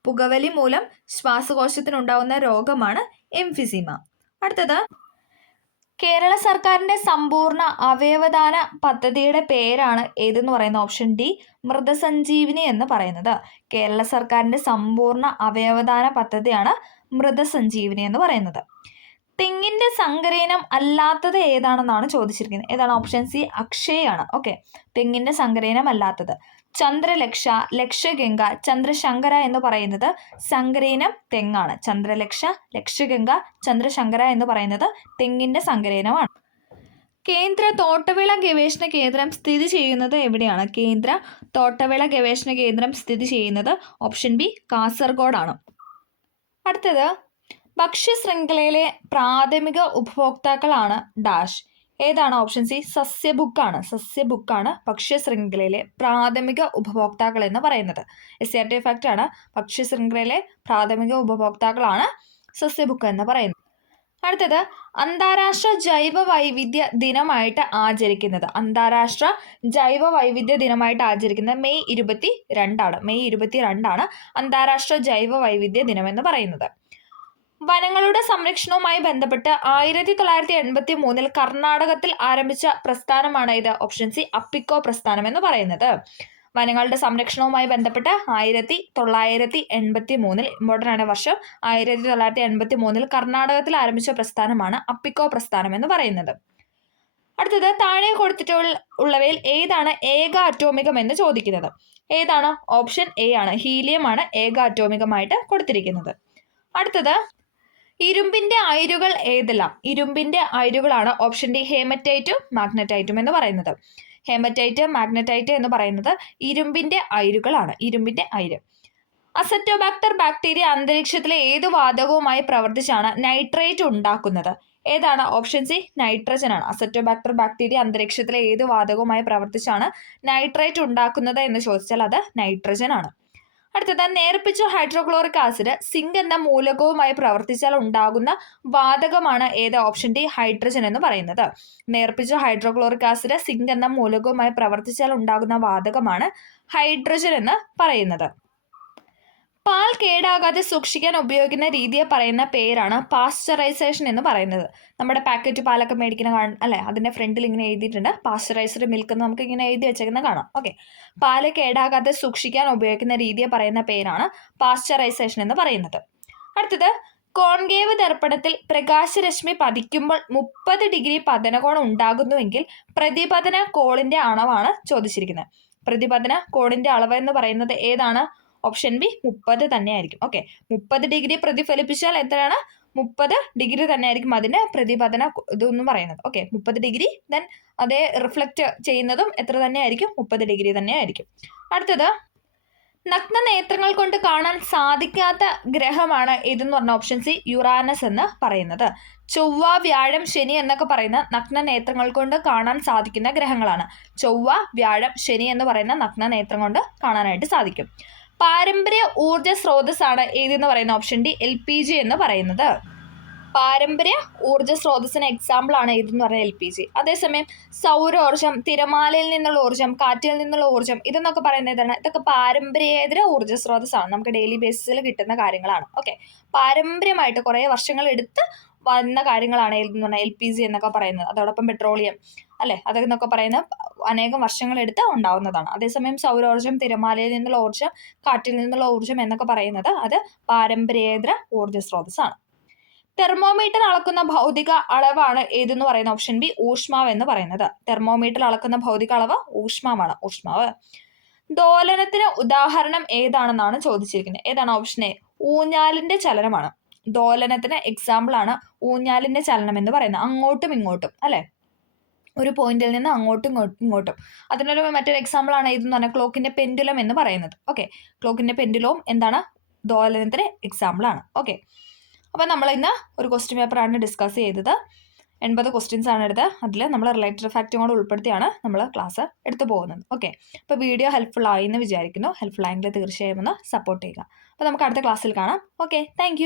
പുകവലി മൂലം ശ്വാസകോശത്തിനുണ്ടാകുന്ന രോഗമാണ് എംഫിസിമ. അടുത്തത്, കേരള സർക്കാരിന്റെ സമ്പൂർണ്ണ അവയവദാന പദ്ധതിയുടെ പേരാണ് ഏതെന്ന് പറയുന്ന ഓപ്ഷൻ ഡി മൃതസഞ്ജീവിനി എന്ന് പറയുന്നത്. കേരള സർക്കാരിന്റെ സമ്പൂർണ്ണ അവയവദാന പദ്ധതിയാണ് മൃതസഞ്ജീവിനി എന്ന് പറയുന്നത്. തെങ്ങിന്റെ സങ്കരയിനം അല്ലാത്തത് ഏതാണെന്നാണ് ചോദിച്ചിരിക്കുന്നത്. ഏതാണ്? Option C അക്ഷയാണ്. ഓക്കെ, തെങ്ങിന്റെ സങ്കരയിനം അല്ലാത്തത് ചന്ദ്രലക്ഷ, ലക്ഷഗംഗ, ചന്ദ്രശങ്കര എന്ന് പറയുന്നത് സങ്കരയിനം തെങ്ങാണ്. ചന്ദ്രലക്ഷ, ലക്ഷഗംഗ, ചന്ദ്രശങ്കര എന്ന് പറയുന്നത് തെങ്ങിന്റെ സങ്കരയിനമാണ്. കേന്ദ്ര തോട്ടവിള ഗവേഷണ കേന്ദ്രം സ്ഥിതി ചെയ്യുന്നത് എവിടെയാണ്? കേന്ദ്ര തോട്ടവിള ഗവേഷണ കേന്ദ്രം സ്ഥിതി ചെയ്യുന്നത് ഓപ്ഷൻ ബി കാസർഗോഡാണ്. അടുത്തത്, ഭക്ഷ്യശൃംഖലയിലെ പ്രാഥമിക ഉപഭോക്താക്കളാണ് ഡാഷ്. ഏതാണ്? ഓപ്ഷൻ സി സസ്യബുക്കാണ്. സസ്യബുക്കാണ് ഭക്ഷ്യശൃംഖലയിലെ പ്രാഥമിക ഉപഭോക്താക്കൾ എന്ന് പറയുന്നത്. SRT ഫാക്ട് ആണ്. ഭക്ഷ്യശൃംഖലയിലെ പ്രാഥമിക ഉപഭോക്താക്കളാണ് സസ്യബുക്ക് എന്ന് പറയുന്നത്. അടുത്തത്, അന്താരാഷ്ട്ര ജൈവ വൈവിധ്യ ദിനമായിട്ട് ആചരിക്കുന്നത്. അന്താരാഷ്ട്ര ജൈവ വൈവിധ്യ ദിനമായിട്ട് ആചരിക്കുന്നത് മെയ് 22 മെയ് 22 അന്താരാഷ്ട്ര ജൈവ വൈവിധ്യ ദിനം എന്ന് പറയുന്നത്. വനങ്ങളുടെ സംരക്ഷണവുമായി ബന്ധപ്പെട്ട് 1983 കർണാടകത്തിൽ ആരംഭിച്ച പ്രസ്ഥാനമാണ് ഇത്. ഓപ്ഷൻ സി അപ്പിക്കോ പ്രസ്ഥാനം എന്ന് പറയുന്നത്. വനങ്ങളുടെ സംരക്ഷണവുമായി ബന്ധപ്പെട്ട് 1983 ഇമ്പോർട്ടൻ്റ് ആണ് വർഷം. 1983 കർണാടകത്തിൽ ആരംഭിച്ച പ്രസ്ഥാനമാണ് അപ്പിക്കോ പ്രസ്ഥാനം എന്ന് പറയുന്നത്. അടുത്തത്, താഴെ കൊടുത്തിട്ടുള്ളവയിൽ ഏതാണ് ഏക അറ്റോമികം എന്ന് ചോദിക്കുന്നത്. ഏതാണ്? ഓപ്ഷൻ എ ആണ്. ഹീലിയം ആണ് ഏക അറ്റോമികമായിട്ട് കൊടുത്തിരിക്കുന്നത്. അടുത്തത്, ഇരുമ്പിന്റെ അയിരുകൾ ഏതെല്ലാം? ഇരുമ്പിന്റെ അയിരുകളാണ് ഓപ്ഷൻ ഡി ഹേമറ്റൈറ്റും മാഗ്നറ്റൈറ്റും എന്ന് പറയുന്നത്. ഹേമറ്റൈറ്റ്, മാഗ്നറ്റൈറ്റ് എന്ന് പറയുന്നത് ഇരുമ്പിന്റെ അയിരുകളാണ്. ഇരുമ്പിന്റെ അയിര്. അസറ്റോബാക്ടർ ബാക്ടീരിയ അന്തരീക്ഷത്തിലെ ഏത് വാതകവുമായി പ്രവർത്തിച്ചാണ് നൈട്രേറ്റ് ഉണ്ടാക്കുന്നത്? ഏതാണ്? ഓപ്ഷൻ സി നൈട്രജൻ ആണ്. അസറ്റോബാക്ടർ ബാക്ടീരിയ അന്തരീക്ഷത്തിലെ ഏത് വാതകവുമായി പ്രവർത്തിച്ചാണ് നൈട്രേറ്റ് ഉണ്ടാക്കുന്നത് എന്ന് ചോദിച്ചാൽ അത് നൈട്രജൻ ആണ്. അടുത്തത്, നേർപ്പിച്ച ഹൈഡ്രോക്ലോറിക് ആസിഡ് സിങ്ക് എന്ന മൂലകവുമായി പ്രവർത്തിച്ചാൽ ഉണ്ടാകുന്ന വാതകമാണ് ഏത്? ഓപ്ഷൻ ഡി ഹൈഡ്രജൻ എന്ന് പറയുന്നത്. നേർപ്പിച്ച ഹൈഡ്രോക്ലോറിക് ആസിഡ് സിങ്ക് എന്ന മൂലകവുമായി പ്രവർത്തിച്ചാൽ ഉണ്ടാകുന്ന വാതകമാണ് ഹൈഡ്രജൻ എന്ന് പറയുന്നത്. പാൽ കേടാകാതെ സൂക്ഷിക്കാൻ ഉപയോഗിക്കുന്ന രീതിയെ പറയുന്ന പേരാണ് പാസ്ചറൈസേഷൻ എന്ന് പറയുന്നത്. നമ്മുടെ പാക്കറ്റ് പാലൊക്കെ മേടിക്കുന്ന അല്ലെ, അതിന്റെ ഫ്രണ്ടിൽ ഇങ്ങനെ എഴുതിയിട്ടുണ്ട് പാസ്ചറൈസ്ഡ് മിൽക്ക് എന്ന് നമുക്ക് ഇങ്ങനെ എഴുതി വെച്ചേക്കുന്ന കാണാം. ഓക്കെ, പാല് കേടാകാതെ സൂക്ഷിക്കാൻ ഉപയോഗിക്കുന്ന രീതിയെ പറയുന്ന പേരാണ് പാസ്ചറൈസേഷൻ എന്ന് പറയുന്നത്. അടുത്തത്, കോൺകേവ് ദർപ്പണത്തിൽ പ്രകാശരശ്മി പതിക്കുമ്പോൾ 30 ഡിഗ്രി പതനകോണം ഉണ്ടാകുന്നുവെങ്കിൽ പ്രതിപതന കോണിന്റെ അളവാണ് ചോദിച്ചിരിക്കുന്നത്. പ്രതിപതന കോണിന്റെ അളവ് എന്ന് പറയുന്നത് ഏതാണ്? ഓപ്ഷൻ ബി 30 തന്നെയായിരിക്കും. ഓക്കെ, 30 ഡിഗ്രി പ്രതിഫലിപ്പിച്ചാൽ എത്രയാണ്? 30 ഡിഗ്രി തന്നെയായിരിക്കും അതിന്റെ പ്രതിപതന ഇതെന്ന് പറയുന്നത്. ഓക്കെ, 30 ഡിഗ്രി ദെൻ അതേ റിഫ്ലക്റ്റ് ചെയ്യുന്നതും എത്ര തന്നെയായിരിക്കും? 30 ഡിഗ്രി തന്നെയായിരിക്കും. അടുത്തത്, നഗ്ന നേത്രങ്ങൾ കൊണ്ട് കാണാൻ സാധിക്കാത്ത ഗ്രഹമാണ് ഏതെന്ന് പറഞ്ഞ ഓപ്ഷൻ സി യുറാനസ് എന്ന് പറയുന്നത്. ചൊവ്വ, വ്യാഴം, ശനി എന്നൊക്കെ പറയുന്ന നഗ്ന നേത്രങ്ങൾ കൊണ്ട് കാണാൻ സാധിക്കുന്ന ഗ്രഹങ്ങളാണ്. ചൊവ്വ, വ്യാഴം, ശനി എന്ന് പറയുന്ന നഗ്ന നേത്രം കൊണ്ട് കാണാനായിട്ട് സാധിക്കും. പാരമ്പര്യ ഊർജ സ്രോതസ്സാണ് ഏതെന്ന് പറയുന്ന ഓപ്ഷൻ ഡി LPG എന്ന് പറയുന്നത്. പാരമ്പര്യ ഊർജ്ജ സ്രോതസ്സിന് എക്സാമ്പിൾ ആണ് ഇതെന്ന് പറയുന്നത് LPG. അതേസമയം സൗരോർജ്ജം, തിരമാലയിൽ നിന്നുള്ള ഊർജ്ജം, കാറ്റിൽ നിന്നുള്ള ഊർജ്ജം ഇതെന്നൊക്കെ പറയുന്നത് ഇതാണ്. ഇതൊക്കെ പാരമ്പര്യേതര ഊർജ്ജ സ്രോതസ്സാണ്, നമുക്ക് ഡെയിലി ബേസിസിൽ കിട്ടുന്ന കാര്യങ്ങളാണ്. ഓക്കെ, പാരമ്പര്യമായിട്ട് കുറേ വർഷങ്ങൾ എടുത്ത് വന്ന കാര്യങ്ങളാണ് എന്ന് പറഞ്ഞാൽ LPG എന്നൊക്കെ പറയുന്നത്. അതോടൊപ്പം പെട്രോളിയം അല്ലേ, അതെന്നൊക്കെ പറയുന്ന അനേകം വർഷങ്ങൾ എടുത്ത് ഉണ്ടാവുന്നതാണ്. അതേസമയം സൗരോർജ്ജം, തിരമാലയിൽ നിന്നുള്ള ഊർജ്ജം, കാറ്റിൽ നിന്നുള്ള ഊർജ്ജം എന്നൊക്കെ പറയുന്നത് അത് പാരമ്പര്യേതര ഊർജ്ജ സ്രോതസ്സാണ്. തെർമോമീറ്റർ അളക്കുന്ന ഭൗതിക അളവാണ് ഏതെന്ന് പറയുന്ന ഓപ്ഷൻ ബി ഊഷ്മാവ് എന്ന് പറയുന്നത്. തെർമോമീറ്റർ അളക്കുന്ന ഭൗതിക അളവ് ഊഷ്മാവാണ്, ഊഷ്മാവ്. ദോലനത്തിന് ഉദാഹരണം ഏതാണെന്നാണ് ചോദിച്ചിരിക്കുന്നത്. ഏതാണ് ഓപ്ഷൻ എ ഊഞ്ഞാലിന്റെ ചലനമാണ്. ദോലനത്തിന് എക്സാമ്പിൾ ആണ് ഊഞ്ഞാലിന്റെ ചലനം എന്ന് പറയുന്നത്. അങ്ങോട്ടും ഇങ്ങോട്ടും അല്ലെ, ഒരു പോയിന്റിൽ നിന്ന് അങ്ങോട്ടും ഇങ്ങോട്ടും. അതിനൊരു മറ്റൊരു എക്സാമ്പിൾ ആണ് ഏതെന്ന് പറഞ്ഞാൽ ക്ലോക്കിന്റെ പെൻഡുലം എന്ന് പറയുന്നത്. ഓക്കെ, ക്ലോക്കിന്റെ പെൻഡുലവും എന്താണ്, ദോലനത്തിന് എക്സാമ്പിൾ ആണ്. ഓക്കെ, അപ്പോൾ നമ്മൾ ഇന്ന് ഒരു ക്വസ്റ്റ്യൻ പേപ്പറാണ് ഡിസ്കസ് ചെയ്തത്. 80 ക്വസ്റ്റ്യൻസ് ആണ് എടുത്തത്. അതിൽ നമ്മൾ റിലേറ്റഡ് ഫാക്റ്റും കൂടെ ഉൾപ്പെടുത്തിയാണ് നമ്മൾ ക്ലാസ് എടുത്തു പോകുന്നത്. ഓക്കെ, അപ്പോൾ വീഡിയോ ഹെൽപ്ഫുൾ ആയി എന്ന് വിചാരിക്കുന്നു. ഹെൽപ്ഫുൾ ആയെങ്കിൽ തീർച്ചയായും ഒന്ന് സപ്പോർട്ട് ചെയ്യുക. അപ്പോൾ നമുക്ക് അടുത്ത ക്ലാസ്സിൽ കാണാം. Okay, thank